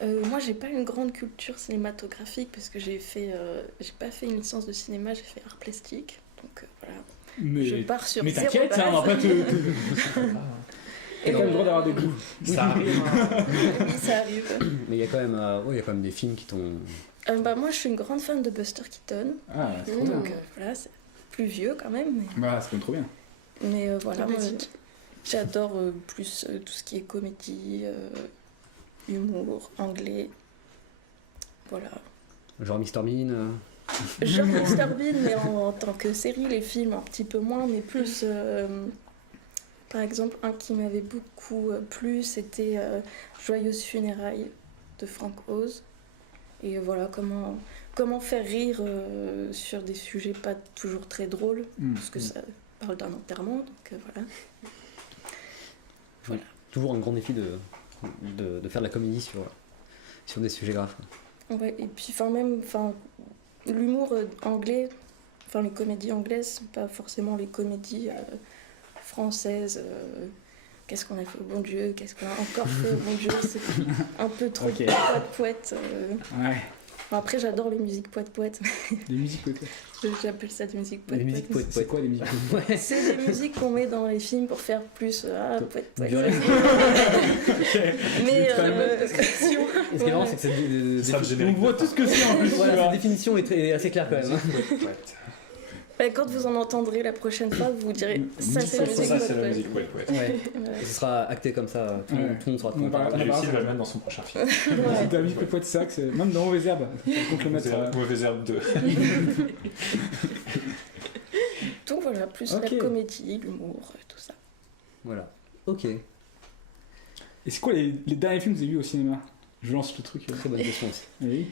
Moi, j'ai pas une grande culture cinématographique parce que j'ai pas fait une licence de cinéma, j'ai fait art plastique. Donc voilà. Je pars sur mais zéro t'inquiète, base. on va pas te. T'as le droit d'avoir des goûts. Ça arrive. Oui, ça arrive. Mais il y a quand même des films qui t'ont. Moi, je suis une grande fan de Buster Keaton. Ah, c'est trop bien. Donc voilà, c'est plus vieux quand même. Bah, c'est quand même trop bien. Mais voilà, moi, Basique. j'adore plus tout ce qui est comédie, humour, anglais. Voilà. Genre Mr Bean. Genre Mr Bean, mais en tant que série, les films un petit peu moins, mais plus. Par exemple, un qui m'avait beaucoup plu, c'était Joyeuses funérailles de Frank Oz. Et voilà, comment faire rire sur des sujets pas toujours très drôles, parce que ça parle d'un enterrement, donc voilà. Voilà. Toujours un grand défi de faire de la comédie sur des sujets graves. Ouais, et puis l'humour anglais, enfin les comédies anglaises, c'est pas forcément les comédies françaises. Qu'est-ce qu'on a fait au bon Dieu, qu'est-ce qu'on a encore fait au bon Dieu, c'est un peu trop Ok. poète. Ouais, Bon, après j'adore les musiques poète. des musiques poètes. J'appelle ça des musiques Les musiques poète. C'est quoi les musiques poètes? Ouais. C'est des musiques qu'on met dans les films pour faire plus poète. Violent. Mais Et ce qui est marrant, c'est que Ça me On générique. voit tout ce que c'est en plus. voilà, tu cette vois. définition est assez claire quand même. quand vous en entendrez la prochaine fois, vous vous direz ça c'est la musique Ça, c'est la poète. musique, ouais. Ouais. Ouais. Et ce sera acté comme ça, tout le monde sera On a content. parlé- Et Lucie va le mettre dans son prochain film. C'est de la musique poète, c'est vrai que c'est. Même dans Mauvaises Herbes, on peut le mettre. Mauvaise herbe 2. Donc voilà, plus Ok. la comédie, l'humour, tout ça. Voilà. Ok. Et c'est quoi les derniers films que vous avez vus au cinéma? Je lance le truc. Très bonne question aussi. Oui.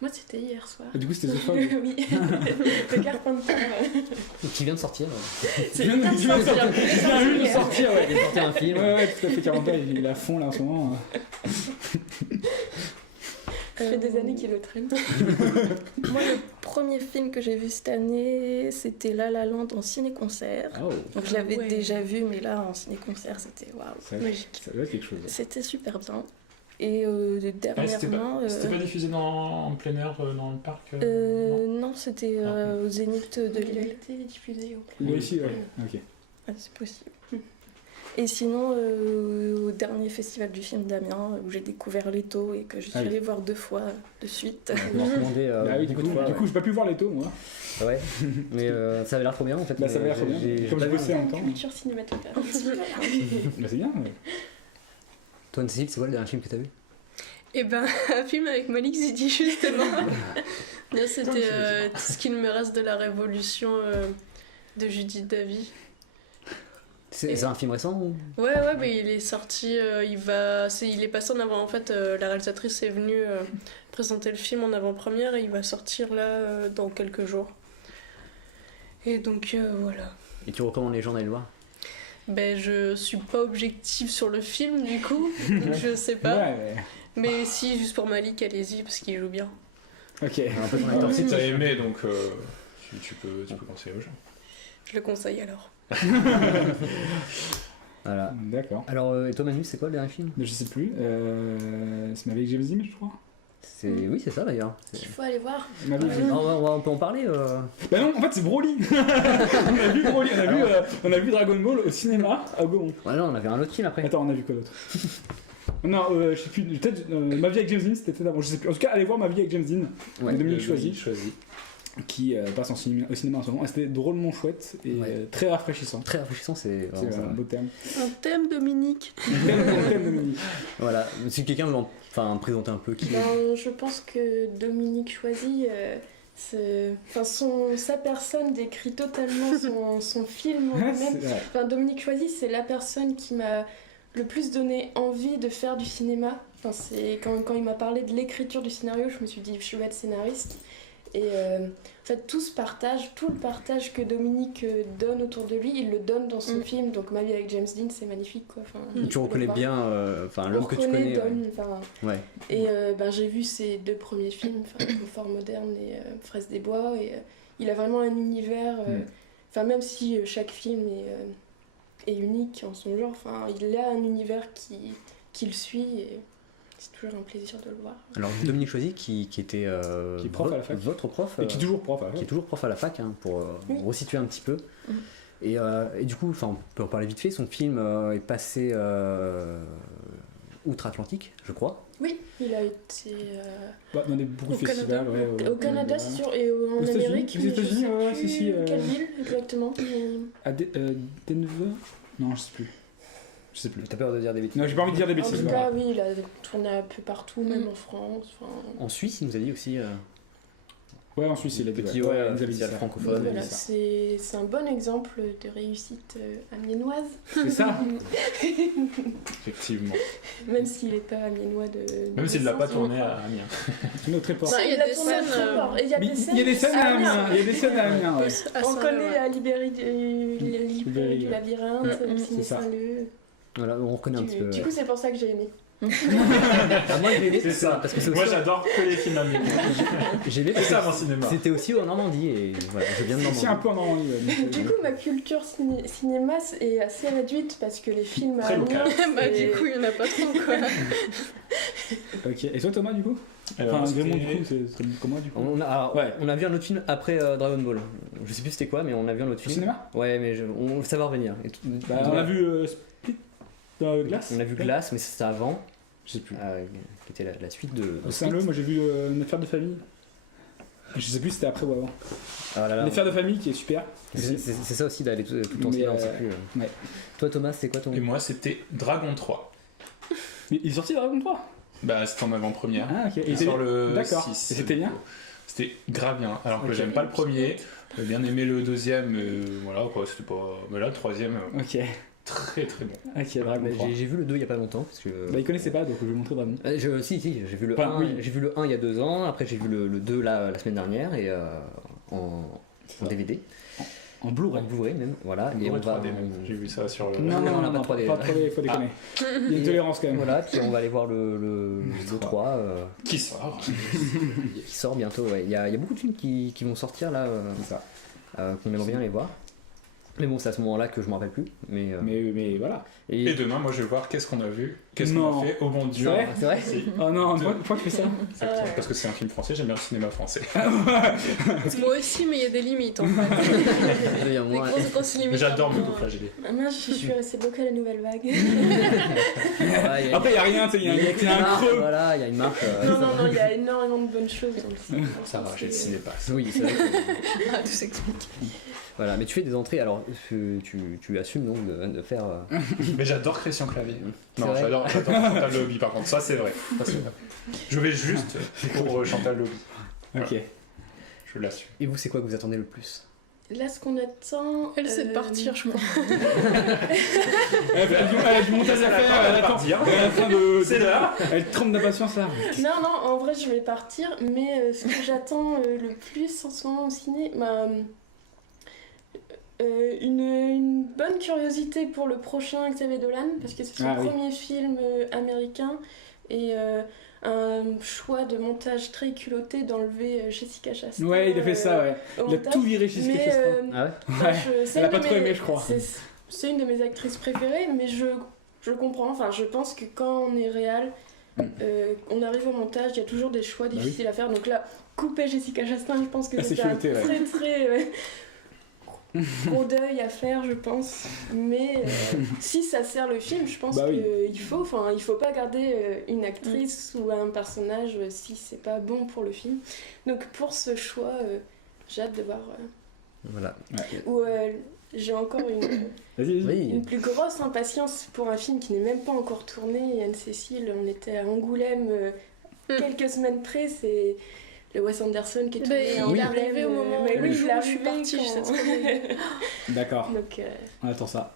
Moi, c'était hier soir. Et du coup, c'était The Fog. Oui, le Carpenter. Qui vient de sortir. Tu viens de sortir, ouais. Il vient de sortir un film. Ouais, tout à fait. Carpenter, il est à fond là en ce moment. Ça fait des années qu'il le traîne. Moi, le premier film que j'ai vu cette année, c'était La La Land en ciné-concert. Oh. Donc je l'avais Ouais. déjà vu, mais là, en ciné-concert, c'était waouh. Ça doit être quelque chose. C'était super bien. Et dernièrement... C'était pas diffusé en plein air dans le parc non, c'était au Zénith de Il a Lille. été diffusé au Lui aussi, ouais. Ok. Ah, c'est possible. Et sinon, au dernier festival du film d'Amiens, où j'ai découvert Leto et que je suis Ah oui. allée voir 2 fois de suite. On m'a recommandé Ah oui, du beaucoup coup, de fois. j'ai pas pu voir les taux, moi. Ouais. Mais ça avait l'air trop bien en fait. Bah, ça avait l'air trop bien. J'ai Comme pas je vu. bossais en même temps. culture cinématographique. Bah, c'est bien. Ouais. Toi, Cécile, c'est quoi le dernier film que t'as vu? Et ben, un film avec Malik Zidi, justement. Là, c'était tout ce qu'il me reste de la révolution de Judith Davy. C'est un film récent ou... Ouais, mais il est sorti, il est passé en avant. En fait, la réalisatrice est venue présenter le film en avant-première et il va sortir là dans quelques jours. Et donc, voilà. Et tu recommandes les gens d'aller le voir? Ben, je suis pas objective sur le film, du coup, donc je sais pas. Ouais, Mais si, juste pour Malik, allez-y, parce qu'il joue bien. ok. Un peu ton acteur. Si t'as aimé, donc tu peux conseiller aux gens. Je le conseille alors. Voilà. D'accord. Alors, et toi Manu, c'est quoi le dernier film? Mais je sais plus. C'est avec James Dean, je crois. Oui, c'est ça d'ailleurs. Il faut aller voir. Maverick James Dean. On peut en parler Bah non, en fait c'est Broly. On a vu Broly, on a vu Dragon Ball au cinéma à Gaumont. Ouais, non, on avait un autre film après. Attends, on a vu quoi d'autre? Non, je sais plus. Peut-être Ma vie avec James Dean, c'était peut-être avant. Je sais plus. En tout cas, allez voir Ma vie avec James Dean. Ouais. de Dominique Choisy, qui passe au cinéma en ce moment. Et c'était drôlement chouette et Ouais. très rafraîchissant. Très rafraîchissant, c'est C'est vraiment un ça. beau terme. Un thème, Dominique. Thème de Dominique. Voilà. Si quelqu'un veut présenter un peu qui. Ben, je pense que Dominique Choisy, sa personne décrit totalement son film en Ouais, lui-même. c'est vrai. Enfin, Dominique Choisy, c'est la personne qui m'a le plus donné envie de faire du cinéma. Enfin, c'est quand il m'a parlé de l'écriture du scénario, je me suis dit je vais être scénariste. Et en fait, tout le partage que Dominique donne autour de lui, il le donne dans son film. Donc Ma vie avec James Dean, c'est magnifique, quoi. Enfin, Tu reconnais bien l'homme que tu reconnaît connais. Dom, enfin, Ouais. et j'ai vu ses 2 premiers films, Confort moderne et Fraise des bois, et il a vraiment un univers, même si chaque film est unique en son genre, il a un univers qui le suit, et c'est toujours un plaisir de le voir. Alors Dominique Choisy qui était Qui est prof à la fac. votre prof, Et qui est toujours prof. qui est toujours prof à la fac, pour resituer un petit peu. Et du coup, on peut en parler vite fait, son film est passé outre-Atlantique, je crois. Oui, il a été Dans beaucoup de Au festivals. Canada. Ouais, au Canada, c'est sûr, et en Aux États-Unis, Amérique, aux mais je États-Unis, sais ouais, plus si, quelle ville exactement. mais- À Denver. Non, je sais plus. Je sais plus. T'as peur de dire des bêtises? Non, j'ai pas envie de dire des En bêtises. tout voilà. cas, oui, il a tourné un peu partout, même en France. En Suisse, il nous a dit aussi. Ouais, en Suisse, il a dit. Petit ouais, ouais, il nous avait dit festival ça. francophone. Voilà, ça. c'est un bon exemple de réussite amiénoise, C'est ça. Effectivement. même s'il n'est pas amiénois de Même s'il l'a pas naissance, tourné je à crois. Amiens. C'est notre époque. Non, il y a Il a des tourné à scènes, Tréport, et il y a Mais des scènes. il y a des scènes à Amiens. Il y a des scènes à Amiens, ouais. À On Saint-Leu, connaît ouais. la Libérie du Libérie, labyrinthe, ouais. le ciné C'est ça. Saint-Leu. Voilà, on reconnaît un petit peu. Du coup, c'est pour ça que j'ai aimé. Ah, moi j'ai aimé C'est ça. parce que c'est Moi aussi... j'adore que les films américains. j'ai aimé C'est parce ça que mon cinéma. c'était aussi en Normandie et voilà, je viens de C'est Normandie. aussi un peu en Normandie. Du coup, ma culture cinéma est assez réduite parce que les films Très à local. Amiens, Bah, c'est- du coup, il y en a pas trop, quoi. Ok. Et toi, Thomas, du coup Alors, Enfin, Grémont, c'était- du coup, c'est comme moi, du coup. Alors, Ouais. on a vu un autre film après Dragon Ball. Je sais plus c'était quoi, mais on a vu un autre Au film. cinéma Ouais, mais on ça va revenir. Et Bah, on a vu Split Glace. On a vu Glace, mais c'était avant, Je sais plus. qui était la suite de. Au Saint-Leu, moi j'ai vu Une affaire de famille. Je sais plus si c'était après ou avant. Ah là là, Une affaire de famille qui est super. c'est ça aussi d'aller tout le temps Mais, cinéma, on sait plus. ouais. Toi Thomas, c'est quoi ton. Et moi c'était Dragon 3. Mais il est sorti Dragon 3. Bah c'était en avant-première. Ah, ok. Et sur le D'accord. 6. Et c'était bien. C'était grave bien. Alors que Ok. j'aime pas le premier. J'ai bien aimé le deuxième. Voilà quoi, c'était pas. Mais là le troisième, Ok. très très bon. Ok, Dragon Bah, 3. j'ai vu le 2 il y a pas longtemps. Parce que... Bah, il connaissait pas, donc je vais lui montrer Dragon. Si, j'ai vu le Enfin, 1. oui. J'ai vu le 1 il y a 2 ans, après j'ai vu le 2 là, la semaine dernière et en DVD, En en Blu-ray. Blu-ray même, voilà. Et on Ouais, va. 3D même. J'ai vu ça sur le. Non, on non, a non, pas non, 3D. pas 3D, faut déconner. Il y a une tolérance quand même. Voilà, puis on va aller voir le 3 Qui sort qui sort bientôt. Ouais. Il y a beaucoup de films qui vont sortir là, C'est ça. qu'on aimerait bien les voir. Mais bon, c'est à ce moment-là que je m'en rappelle plus. Mais Mais voilà. Et demain, moi je vais voir qu'est-ce qu'on a vu, qu'est-ce qu'on Non. a fait au bon Dieu. vrai c'est vrai. Si. Oh non, Deux. pourquoi tu fais ça Exactement. Parce que c'est un film français, j'aime bien le cinéma français. Moi aussi, mais il y a des limites, en fait. Il y a Des moins- grosses limites. Mais j'adore à un me moment. flageller. Ah mince, je suis restée bloquée à la nouvelle vague. Ouais, il y a- Après, il y a rien, tu sais, il y a il y a il y a un marche, creux. Voilà, il y a une marche. Non, non, non, il y a énormément de bonnes choses dans le cinéma. Ça va, j'ai le cinépass. Oui, c'est vrai. Ah, tout s'explique. Voilà, mais tu fais des entrées, alors tu assumes donc de faire. Mais j'adore Christian Clavier. C'est Non, vrai. j'adore Chantal Lobby par contre, ça c'est vrai. Ça, c'est vrai. Je vais juste pour Chantal Lobby, Ok. je l'assume. Et vous, c'est quoi que vous attendez le plus? Là, ce qu'on attend. Elle sait partir, je crois. Elle a du montage à faire, elle attend. partir. Elle est en train de. C'est l'heure. Elle tremble d'impatience là. Non, non, en vrai, je vais partir, mais ce que j'attends le plus en ce moment au ciné, une bonne curiosité pour le prochain Xavier Dolan, parce que c'est son Ah oui. premier film américain, et un choix de montage très culotté d'enlever Jessica Chastain. Ouais, il a fait ça, ouais. au Il a montage. tout viré chez Mais, Chastain. Ah ouais? enfin, Ouais. c'est Elle a une pas de trop mes- aimé, je crois. C'est une de mes actrices préférées, mais je comprends. Enfin, je pense que quand on est réel, on arrive au montage, il y a toujours des choix difficiles à faire. Donc là, couper Jessica Chastain, je pense que Ah, c'est c'est un culotté, ouais. très très gros deuil à faire, je pense. Mais si ça sert le film, je pense Bah oui. qu'il faut. Enfin, il faut pas garder une actrice ou un personnage si c'est pas bon pour le film. Donc pour ce choix, j'ai hâte de voir. Voilà. Ou j'ai encore Vas-y, vas-y. Oui. une plus grosse impatience pour un film qui n'est même pas encore tourné. Anne-Cécile, on était à Angoulême quelques semaines près, c'est le Wes Anderson qui est tourné Mais à il est Angoulême. arrivé au moment Mais où oui, je il est suis arrivé partie, quand- je sais très bien. D'accord, Donc, on attend ça.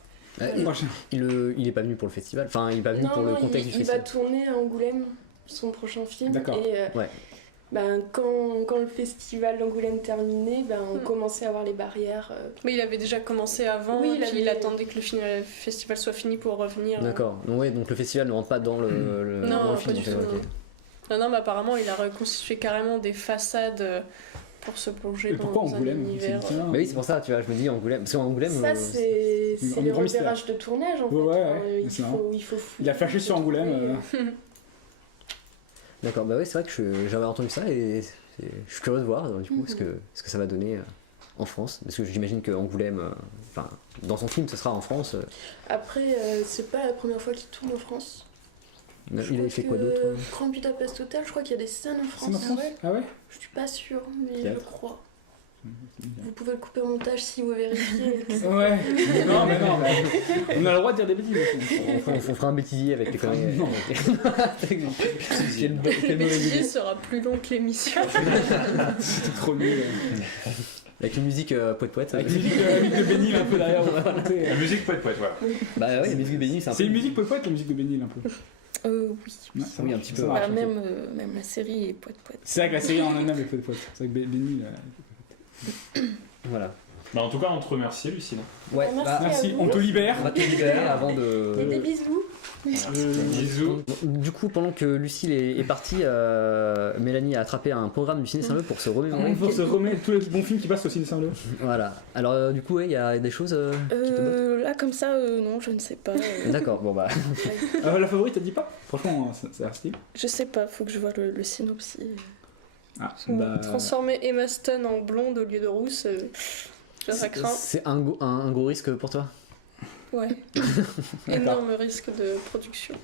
Il, Prochain. il est pas venu pour le festival, enfin il est pas venu pour le contexte du il va festival. tourner à Angoulême son prochain film. D'accord. Et Ouais. quand le festival d'Angoulême terminait, on commençait à avoir les barrières. Mais il avait déjà commencé avant, Oui, puis il avait- attendait que le festival soit fini pour revenir. D'accord. Donc, ouais, donc le festival ne rentre pas dans le Non, dans le pas film. du ok, tout. ok. Non, mais apparemment, il a reconstitué carrément des façades pour se plonger Et pourquoi dans un Angoulême univers. C'est bien. Mais oui, c'est pour ça, tu vois, je me dis Angoulême. Parce qu'Angoulême. Ça, c'est un les grand mystère. repérages de tournage en fait. Ouais, ouais, Enfin, ouais, c'est marrant. il faut Il a flashé sur Angoulême. D'accord, bah oui, c'est vrai que j'avais entendu ça et je suis curieux de voir du coup ce que ça va donner en France. Parce que j'imagine qu'Angoulême, enfin, dans son film, ce sera en France. Après, c'est pas la première fois qu'il tourne en France. Il avait fait quoi d'autre Grand Budapest Hotel, je crois qu'il y a des scènes en C'est en France. France Ah ouais Je suis pas sûre, mais je Peut-être. crois. Vous pouvez le couper au montage si vous vérifiez. Ouais. Non, mais non, mais on a le droit de dire des bêtises aussi. on fera un bêtisier avec les conneries. Non. Quel Le mauvais bêtisier idée. sera plus long que l'émission. C'était trop nul. Avec une musique poète poète. Avec la musique de Bénil un peu derrière. La musique poète, voilà. Bah ouais, la musique de Benny, c'est un peu. C'est une musique poète, la musique de Bénil un peu. Oui. Ouais, ça Oui, marche, un petit ça peu. marche, Bah, ok. même la série est poète. C'est vrai que la série en elle-même est poète. C'est vrai que Bénil. Voilà. Bah, en tout cas, on te remercie, Lucille. Ouais, Merci. bah, Merci, vous. on te libère. on va te libérer avant Et de. des bisous. Bisous. Du coup, pendant que Lucille est partie, Mélanie a attrapé un programme du Ciné Saint-Leu pour se remémorer. On se remet tous les bons films qui passent au ciné Saint-Leu. Voilà. Alors, du coup, il y a des choses qui te bottent. Là, comme ça, non, je ne sais pas. D'accord, bon bah. La favorite, t'as dit pas? Franchement, ça a style. Je sais pas, faut que je vois le synopsis. Ah, Ou bah. transformer Emma Stone en blonde au lieu de rousse, ça craint. C'est un gros risque pour toi. Ouais. Énorme risque de production.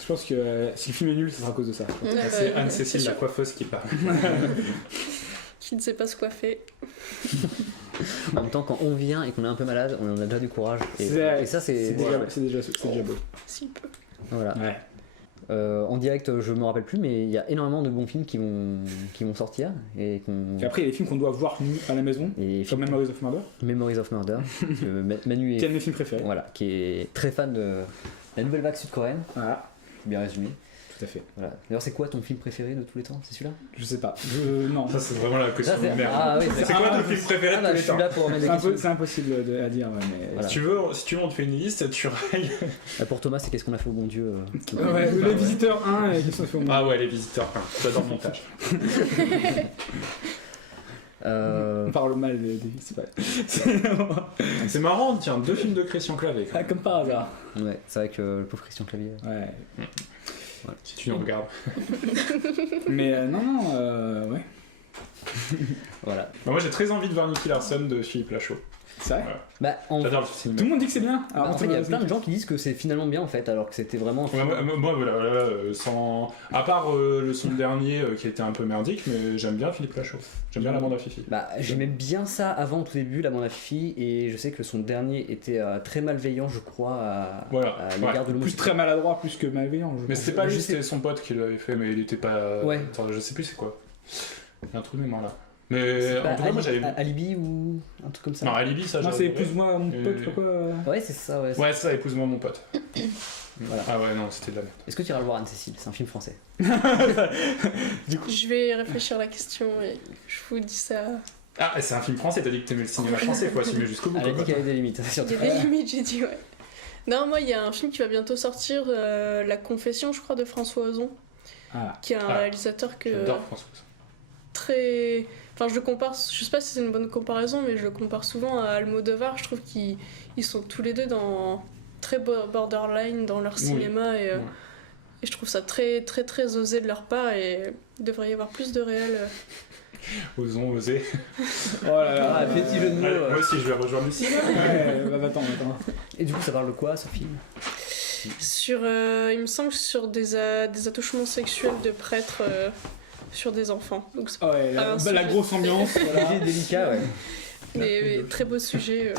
Je pense que si le film est nul, ça sera à cause de ça. C'est Anne-Cécile, la coiffeuse, qui parle. Qui ne sait pas se coiffer. En même temps, quand on vient et qu'on est un peu malade, on a déjà du courage. Et ça, c'est déjà beau. Si peu. Voilà. Ouais. En direct, je me rappelle plus, mais il y a énormément de bons films qui vont sortir et qu'on. Et après, il y a des films qu'on doit voir nous à la maison, Et comme Memories of Murder, Memories of Murder. que Manu qui est un est de mes films préférés. voilà, qui est très fan de la nouvelle vague sud-coréenne. Voilà, Bien résumé. tout à fait. Voilà. D'ailleurs, c'est quoi ton film préféré de tous les temps? C'est celui-là? Je sais pas. Non. Ça, c'est vraiment la question Ça, de c'est- merde. Ah oui, C'est quoi ton film préféré de bah, tous je les suis temps? là pour remettre des questions. C'est impossible à dire, ouais, mais. Voilà. Si tu veux, on te fait une liste, tu railles. Pour Thomas, c'est qu'est-ce qu'on a fait au bon Dieu Ouais, les visiteurs 1 et qui sont fait au moins. Ah ouais, les visiteurs. J'adore le montage. On parle mal des c'est pas. C'est marrant, tiens, 2 films de Christian Clavier. Ah, comme par hasard. Ouais, c'est vrai que le pauvre Christian Clavier. Ouais. Si tu nous regardes. Mais ouais. Voilà. Bah, moi, j'ai très envie de voir Nicky Larson de Philippe Lachaud. C'est vrai. Bah, J'adore le cinéma. Tout le monde dit que c'est bien. en fait, il y a plein de gens qui disent que c'est finalement bien en fait, alors que c'était vraiment. Ouais, moi, voilà, sans... À part son dernier qui était un peu merdique, mais j'aime bien Philippe Lachaud. J'aime bien la bande à Fifi. Bah, j'aimais bien ça avant au tout début, la bande à Fifi, et je sais que son dernier était très malveillant, je crois, à l'égard de Plus l'homosexualité. très maladroit, plus que malveillant. Mais c'était pas Je lui, sais- c'était son pote qui l'avait fait, mais il était pas. Ouais. Attends, je sais plus c'est quoi. Il y a un trou de mémoire là. Mais en tout cas, moi j'avais. Alibi ou un truc comme ça. Non, Alibi, ça Non, j'avais c'est adoré. épouse-moi mon pote, pourquoi Ouais, c'est ça, ouais. Ouais, c'est ça, épouse-moi mon pote. Voilà. Ah ouais, non, c'était de la merde. Est-ce que tu iras le voir, Anne-Cécile? C'est un film français. Je vais réfléchir à la question et je vous dis ça. Ah, c'est un film français, t'as dit que t'aimais le cinéma français, faut assumer jusqu'au bout. Elle a dit quoi. qu'il y avait des limites, Il surtout. y a des limites, j'ai dit ouais. Non, moi, il y a un film qui va bientôt sortir, La Confession, je crois, de François Ozon, Ah. qui est un réalisateur que J'adore François. très. Enfin, je le compare, je sais pas si c'est une bonne comparaison, mais je le compare souvent à Almodovar. Je trouve qu'ils sont tous les deux dans très borderline dans leur cinéma et je trouve ça très très très osé de leur part et il devrait y avoir plus de réels. Osons oser. Oh là là. Ah, petit jeu de mots. Moi aussi, je vais rejoindre Lucie. Ouais, bah, attends. Et du coup, ça parle de quoi, ce film? Sur, il me semble, sur des attouchements sexuels de prêtres sur des enfants. Donc, c'est Ah ouais, pas un la sujet grosse ambiance. Voilà. Léger, délicat, ouais. mais très beau sujet.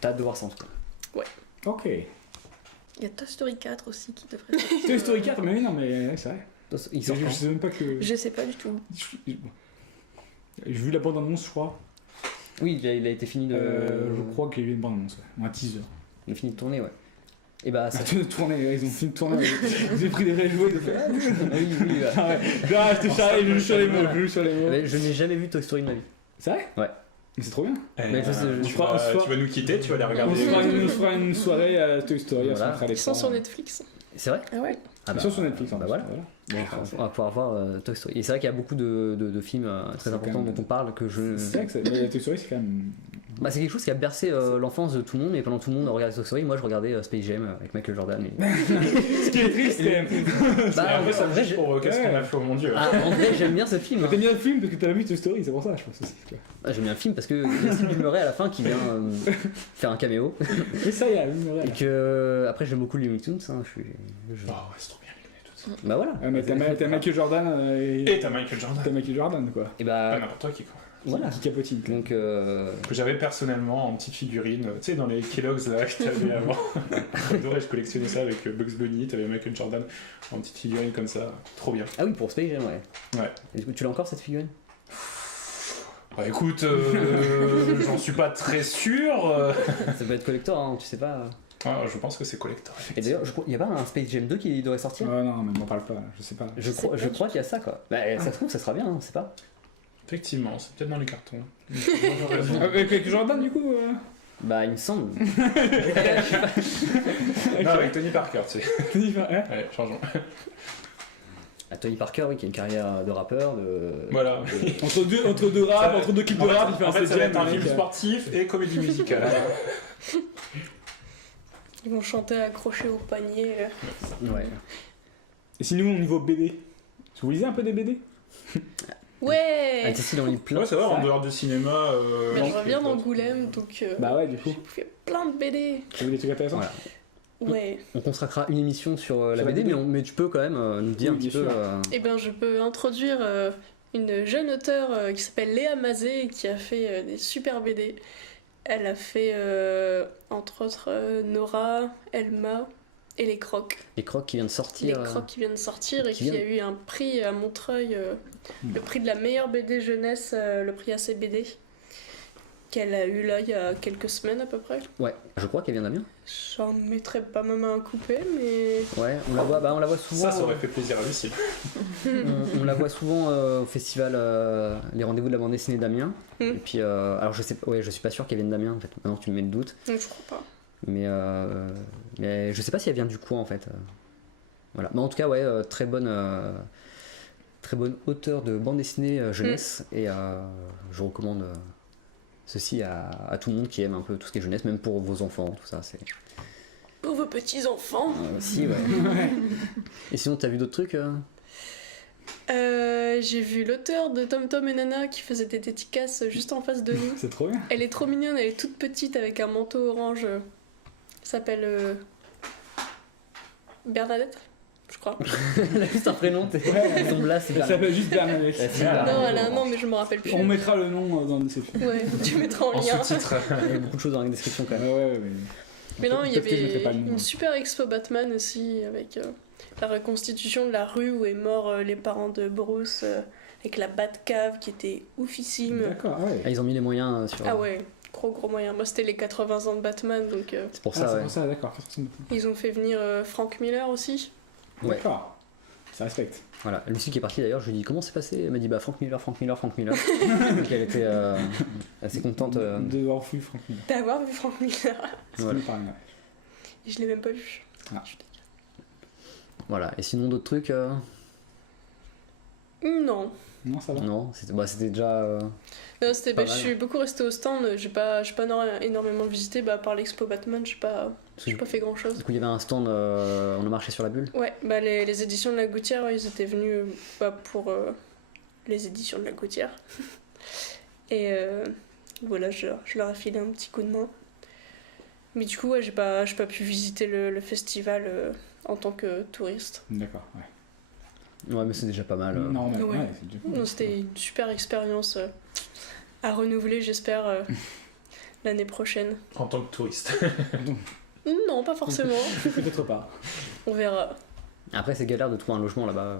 T'as hâte de voir ça en tout cas. Ok. Il y a Toy Story 4 aussi qui devrait sortir. Toy Story 4, mais oui, non, mais ouais, c'est vrai. Il Je sort quand? sais même pas que. Je sais pas du tout. J'ai vu la bande-annonce, je crois. Oui, il a été fini de. Je crois qu'il y a eu une bande-annonce, ouais. Un teaser. Il a fini de tourner, ouais. Et bah, ça. De tourner, ils ont fini de tourner. Ils ont pris des réels jouets, ils ont fait. oui, oui, ouais. Ah ouais, je te charrie, je joue sur les mots, je joue sur les mots. Mais je n'ai jamais vu Toy Story de ma vie. C'est vrai? Ouais. Mais c'est trop bien. Mais je sais- tu vas nous quitter, tu vas les On regarder. se fera une soirée à Toy Story, Voilà. on se fera les Ils sont sur Netflix. C'est vrai? Ah ouais. Ah Ils sont sur Netflix, en bah plus, voilà. Bon, on va pouvoir voir Toy Story. Et c'est vrai qu'il y a beaucoup de films très C'est importants quand même- dont on parle que je. C'est vrai que mais Toy Story, c'est quand même. Bah, c'est quelque chose qui a bercé l'enfance de tout le monde, mais pendant tout le monde regardait Toy Story, moi je regardais Space Jam avec Michael Jordan. Et... Ce qui est triste, quand même. bah, Après, ça en vrai, me pour qu'est-ce qu'on a fait au mon dieu. ah, en vrai, j'aime bien ce film. Mais hein. t'aimes bien le film parce que t'as vu Toy Story, c'est pour ça, je pense aussi. tu vois. Ah, j'aime bien le film parce que il y a Sylvie Murray à la fin qui vient faire un caméo. Mais ça, il y a une Et que après, j'aime beaucoup les Looney Tunes. Hein, Oh, ouais, c'est trop bien les lunettes, tout ça. Bah voilà. Mais t'as Michael Jordan Et t'as Michael Jordan. t'as Michael Jordan, quoi. Et Pas bah n'importe qui, quoi. voilà. Qui cabotine. Donc Que j'avais personnellement en petite figurine, tu sais, dans les Kellogg's là que t'avais avant. J'adorais, je collectionnais ça avec Bugs Bunny, t'avais Michael Jordan en petite figurine comme ça, trop bien. ah oui, pour Space Jam, ouais. Ouais. Et du coup, tu l'as encore cette figurine? Bah écoute, j'en suis pas très sûr. Ça peut être collector, hein, tu sais pas. Ah, je pense que c'est collector. Et d'ailleurs, je crois, il y a pas un Space Jam 2 qui devrait sortir? Ah non, mais m'en parle pas, je sais pas. Je crois qu'il y a ça quoi. Bah, ça se trouve, ça sera bien, on sait pas. Effectivement, c'est peut-être dans les cartons. Avec Jordan, du coup Bah, il me semble. Non, avec Tony Parker, tu sais. Hein Allez, changeons. Ah, Tony Parker, oui, qui a une carrière de rappeur. Voilà. Entre deux rap, Ça- entre deux clips de rap, il fait En un fait, ça va septième, être un mec. film sportif et comédie musicale. Ils vont chanter accrochés au panier. Ouais. Et sinon, au niveau BD, vous lisez un peu des BD? Ah, Ouais. Cécile en lit plein. Ouais, c'est vrai, en dehors du cinéma. Mais je reviens d'Angoulême, donc Bah ouais, du coup. j'ai fait plein de BD. T'as vu des trucs intéressants? Voilà. Ouais. On consacrera une émission sur la Sur la BD, BD. mais tu peux quand même nous dire Oui, un petit bien peu. sûr. Eh ben, je peux introduire une jeune auteure qui s'appelle Léa Mazet qui a fait des super BD. Elle a fait entre autres Nora, Elma et Les Crocs. Les crocs qui viennent de Les sortir. Crocs qui viennent de sortir et qui qui viennent- a eu un prix à Montreuil, le prix de la meilleure BD jeunesse, le prix ACBD, qu'elle a eu là il y a quelques semaines à peu près. Ouais, je crois qu'elle vient d'Amiens. J'en mettrai pas ma main à couper, mais Ouais, on la voit souvent. Ça aurait fait plaisir à Lucille. On la voit souvent au festival Les Rendez-vous de la bande dessinée d'Amiens. Mm. Et puis, alors je suis pas sûr qu'elle vienne d'Amiens en fait. Maintenant tu me mets le doute. donc je crois pas. Mais je sais pas si elle vient du coin en fait. Voilà. Mais en tout cas, ouais, très bonne auteure de bande dessinée jeunesse. Et je recommande ceci à tout le monde qui aime un peu tout ce qui est jeunesse, même pour vos enfants, tout ça. C'est Pour vos petits enfants. si, ouais. Et sinon, t'as vu d'autres trucs J'ai vu l'auteur de Tom Tom et Nana qui faisait des dédicaces juste en face de nous. C'est trop bien. Elle est trop mignonne, elle est toute petite avec un manteau orange. Elle s'appelle Bernadette, je crois. Elle a juste un prénom, son blast, c'est Elle bien. s'appelle juste Bernadette. Elle s'appelle Ah, Non, elle a un nom, mais je me rappelle plus. On mettra le nom dans le description. Ouais, tu mettras en En lien. sous-titre. Il y a beaucoup de choses dans la description quand même. Ouais. Mais non, il y Peut-être que je mettrai avait pas le nom. une super expo Batman aussi, avec la reconstitution de la rue où est mort les parents de Bruce, avec la Batcave qui était oufissime. D'accord, ouais. Ah, ils ont mis les moyens sur. Ah ouais, gros moyen. Moi, c'était les 80 ans de Batman, donc C'est pour Ah, ça, c'est ouais. pour ça, d'accord. ils ont fait venir Frank Miller aussi. Ouais. D'accord. Ça respecte. Voilà. Lucie qui est partie d'ailleurs, je lui ai dit comment c'est passé. Elle m'a dit bah Frank Miller. Donc elle était assez contente. De voir fouille Franck Miller. D'avoir vu Frank Miller. C'est Voilà. pas mal. Je l'ai même pas vu. Ah. Voilà. Et sinon d'autres trucs Non. Non, ça va. Non, c'était déjà. Non, c'était, Pas je mal. suis beaucoup restée au stand, j'ai pas énormément visité, à part l'expo Batman, j'ai pas fait grand chose. Du coup, il y avait un stand, on a marché sur la bulle. Ouais, bah les éditions de la Gouttière, ouais, ils étaient venus pour les éditions de la Gouttière. Et voilà, je leur ai filé un petit coup de main. Mais du coup, ouais, j'ai pas pu visiter le festival en tant que touriste. D'accord, ouais. Ouais, mais c'est déjà pas mal. Non, mais Ouais. ouais, c'est du coup. Non, c'était une super expérience à renouveler, j'espère, l'année prochaine. En tant que touriste. Non, pas forcément. Peut-être pas. On verra. Après, c'est galère de trouver un logement là-bas.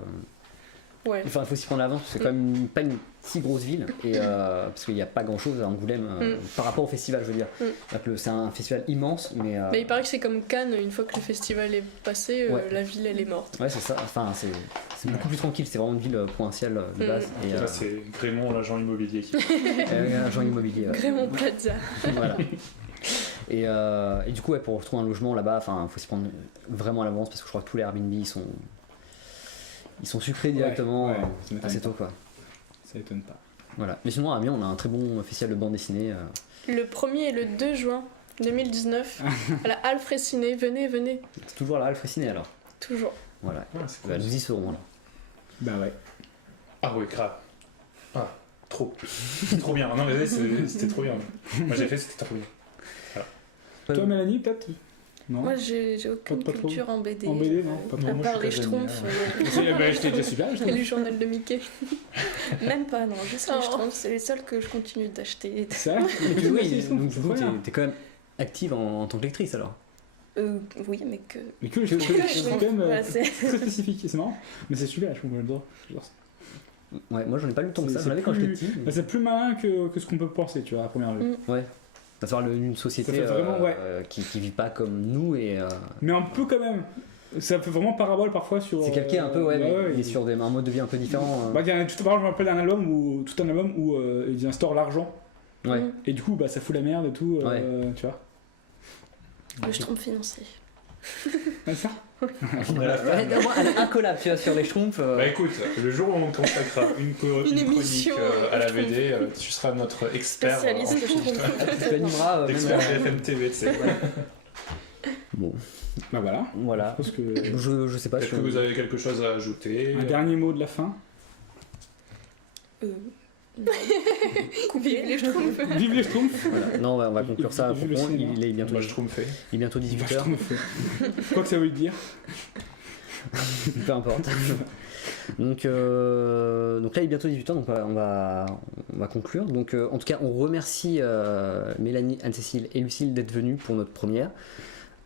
Ouais. Enfin, il faut s'y prendre l'avance, parce que c'est quand même pas une si grosse ville, et parce qu'il n'y a pas grand-chose à Angoulême par rapport au festival, je veux dire. C'est un festival immense, mais. Mais il paraît que c'est comme Cannes, une fois que le festival est passé, Ouais. la ville elle est morte. Ouais, c'est ça. Enfin, c'est beaucoup plus tranquille. C'est vraiment une ville provinciale de base. Et Là, c'est Grémont, l'agent immobilier qui. agent immobilier. Ouais. Grémont Plaza. Voilà. Et du coup, ouais, pour retrouver un logement là-bas, il faut s'y prendre vraiment à l'avance parce que je crois que tous les Airbnb ils sont sucrés directement Ouais, ça m'étonne assez pas. tôt quoi. Ça étonne pas. Voilà. Mais sinon à Amiens, on a un très bon festival de bande dessinée. Le 1er et le 2 juin 2019, à la Halle Fraissinet. Venez, C'est toujours la Halle Ciné alors. toujours. Voilà. Ouais, c'est Bah, cool. nous y serons là. Bah ouais. Ah ouais, grave. Ah, trop. C'était trop bien. Non, mais c'était trop bien. Moi, j'ai fait, c'était trop bien. Toi, Mélanie, peut-être? Non. Moi, j'ai aucune Pas trop. culture en BD. En BD, non? Pas À trop. moi, part je les suis Schtroumpfs Bah, j'étais déjà super, et le journal de Mickey. Même pas, non, juste les Oh. Schtroumpfs, c'est les seuls que je continue d'acheter. C'est vrai? Et puis, oui, C'est donc, du coup, trop bien. t'es quand même active en tant que lectrice alors. Oui, mais que. Mais que les Que- Schtroumpfs, que- c'est quand même Voilà, c'est- très spécifique. C'est marrant. Mais c'est super, je trouve, j'adore. Ouais, moi j'en ai pas lu tant que ça. C'est J'en avais quand j'étais plus- petit. Bah, c'est plus malin que ce qu'on peut penser, tu vois, à première vue. Ouais. Ça parle d'une société Ça fait vraiment, ouais. qui vit pas comme nous et. Mais un peu quand même. C'est un peu vraiment parabole parfois sur. C'est calqué un peu, ouais, mais il est il- sur un mode de vie un peu différent. Bah, il y a tout, par exemple, je me rappelle d'un album où ils instaurent l'argent. Ouais. Et du coup, bah, ça fout la merde et tout, tu vois. Le schtroumpf financier. Ah, ça Voilà. Ouais, un collab, tu vois, sur les schtroumpfs. Bah écoute, le jour où on consacrera une chronique émission, à la BD, tu seras notre expert. Spécialiste en- schtroumpf. Tu animeras même. Expert BFM TV, tu sais. Bon, Bah voilà. voilà. Je pense que. Je sais pas Est-ce si que on- vous avez quelque chose à ajouter Un dernier mot de la fin. Vive les schtroumpfs. Vive les schtroumpfs. Voilà. Non, on va conclure ça. Vive le Pour moi, cinéma. il est bientôt, Moi je trouve fait. il est bientôt 18h. Quoi que ça veut dire. Peu importe. Donc là, il est bientôt 18h, donc on va conclure. Donc, en tout cas, on remercie Mélanie, Anne-Cécile et Lucille d'être venues pour notre première.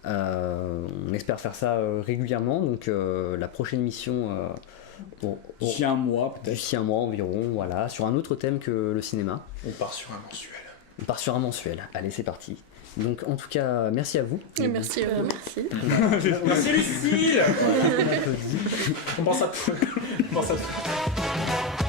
On espère faire ça régulièrement. Donc, la prochaine émission D'ici un mois, peut-être. d'ici un mois environ, voilà, sur un autre thème que le cinéma. On part sur un mensuel. On part sur un mensuel. Allez, c'est parti. Donc, en tout cas, merci à vous. Et merci à vous. Merci. Merci Lucille. Voilà, on applaudit. On pense à toi. On pense à toi.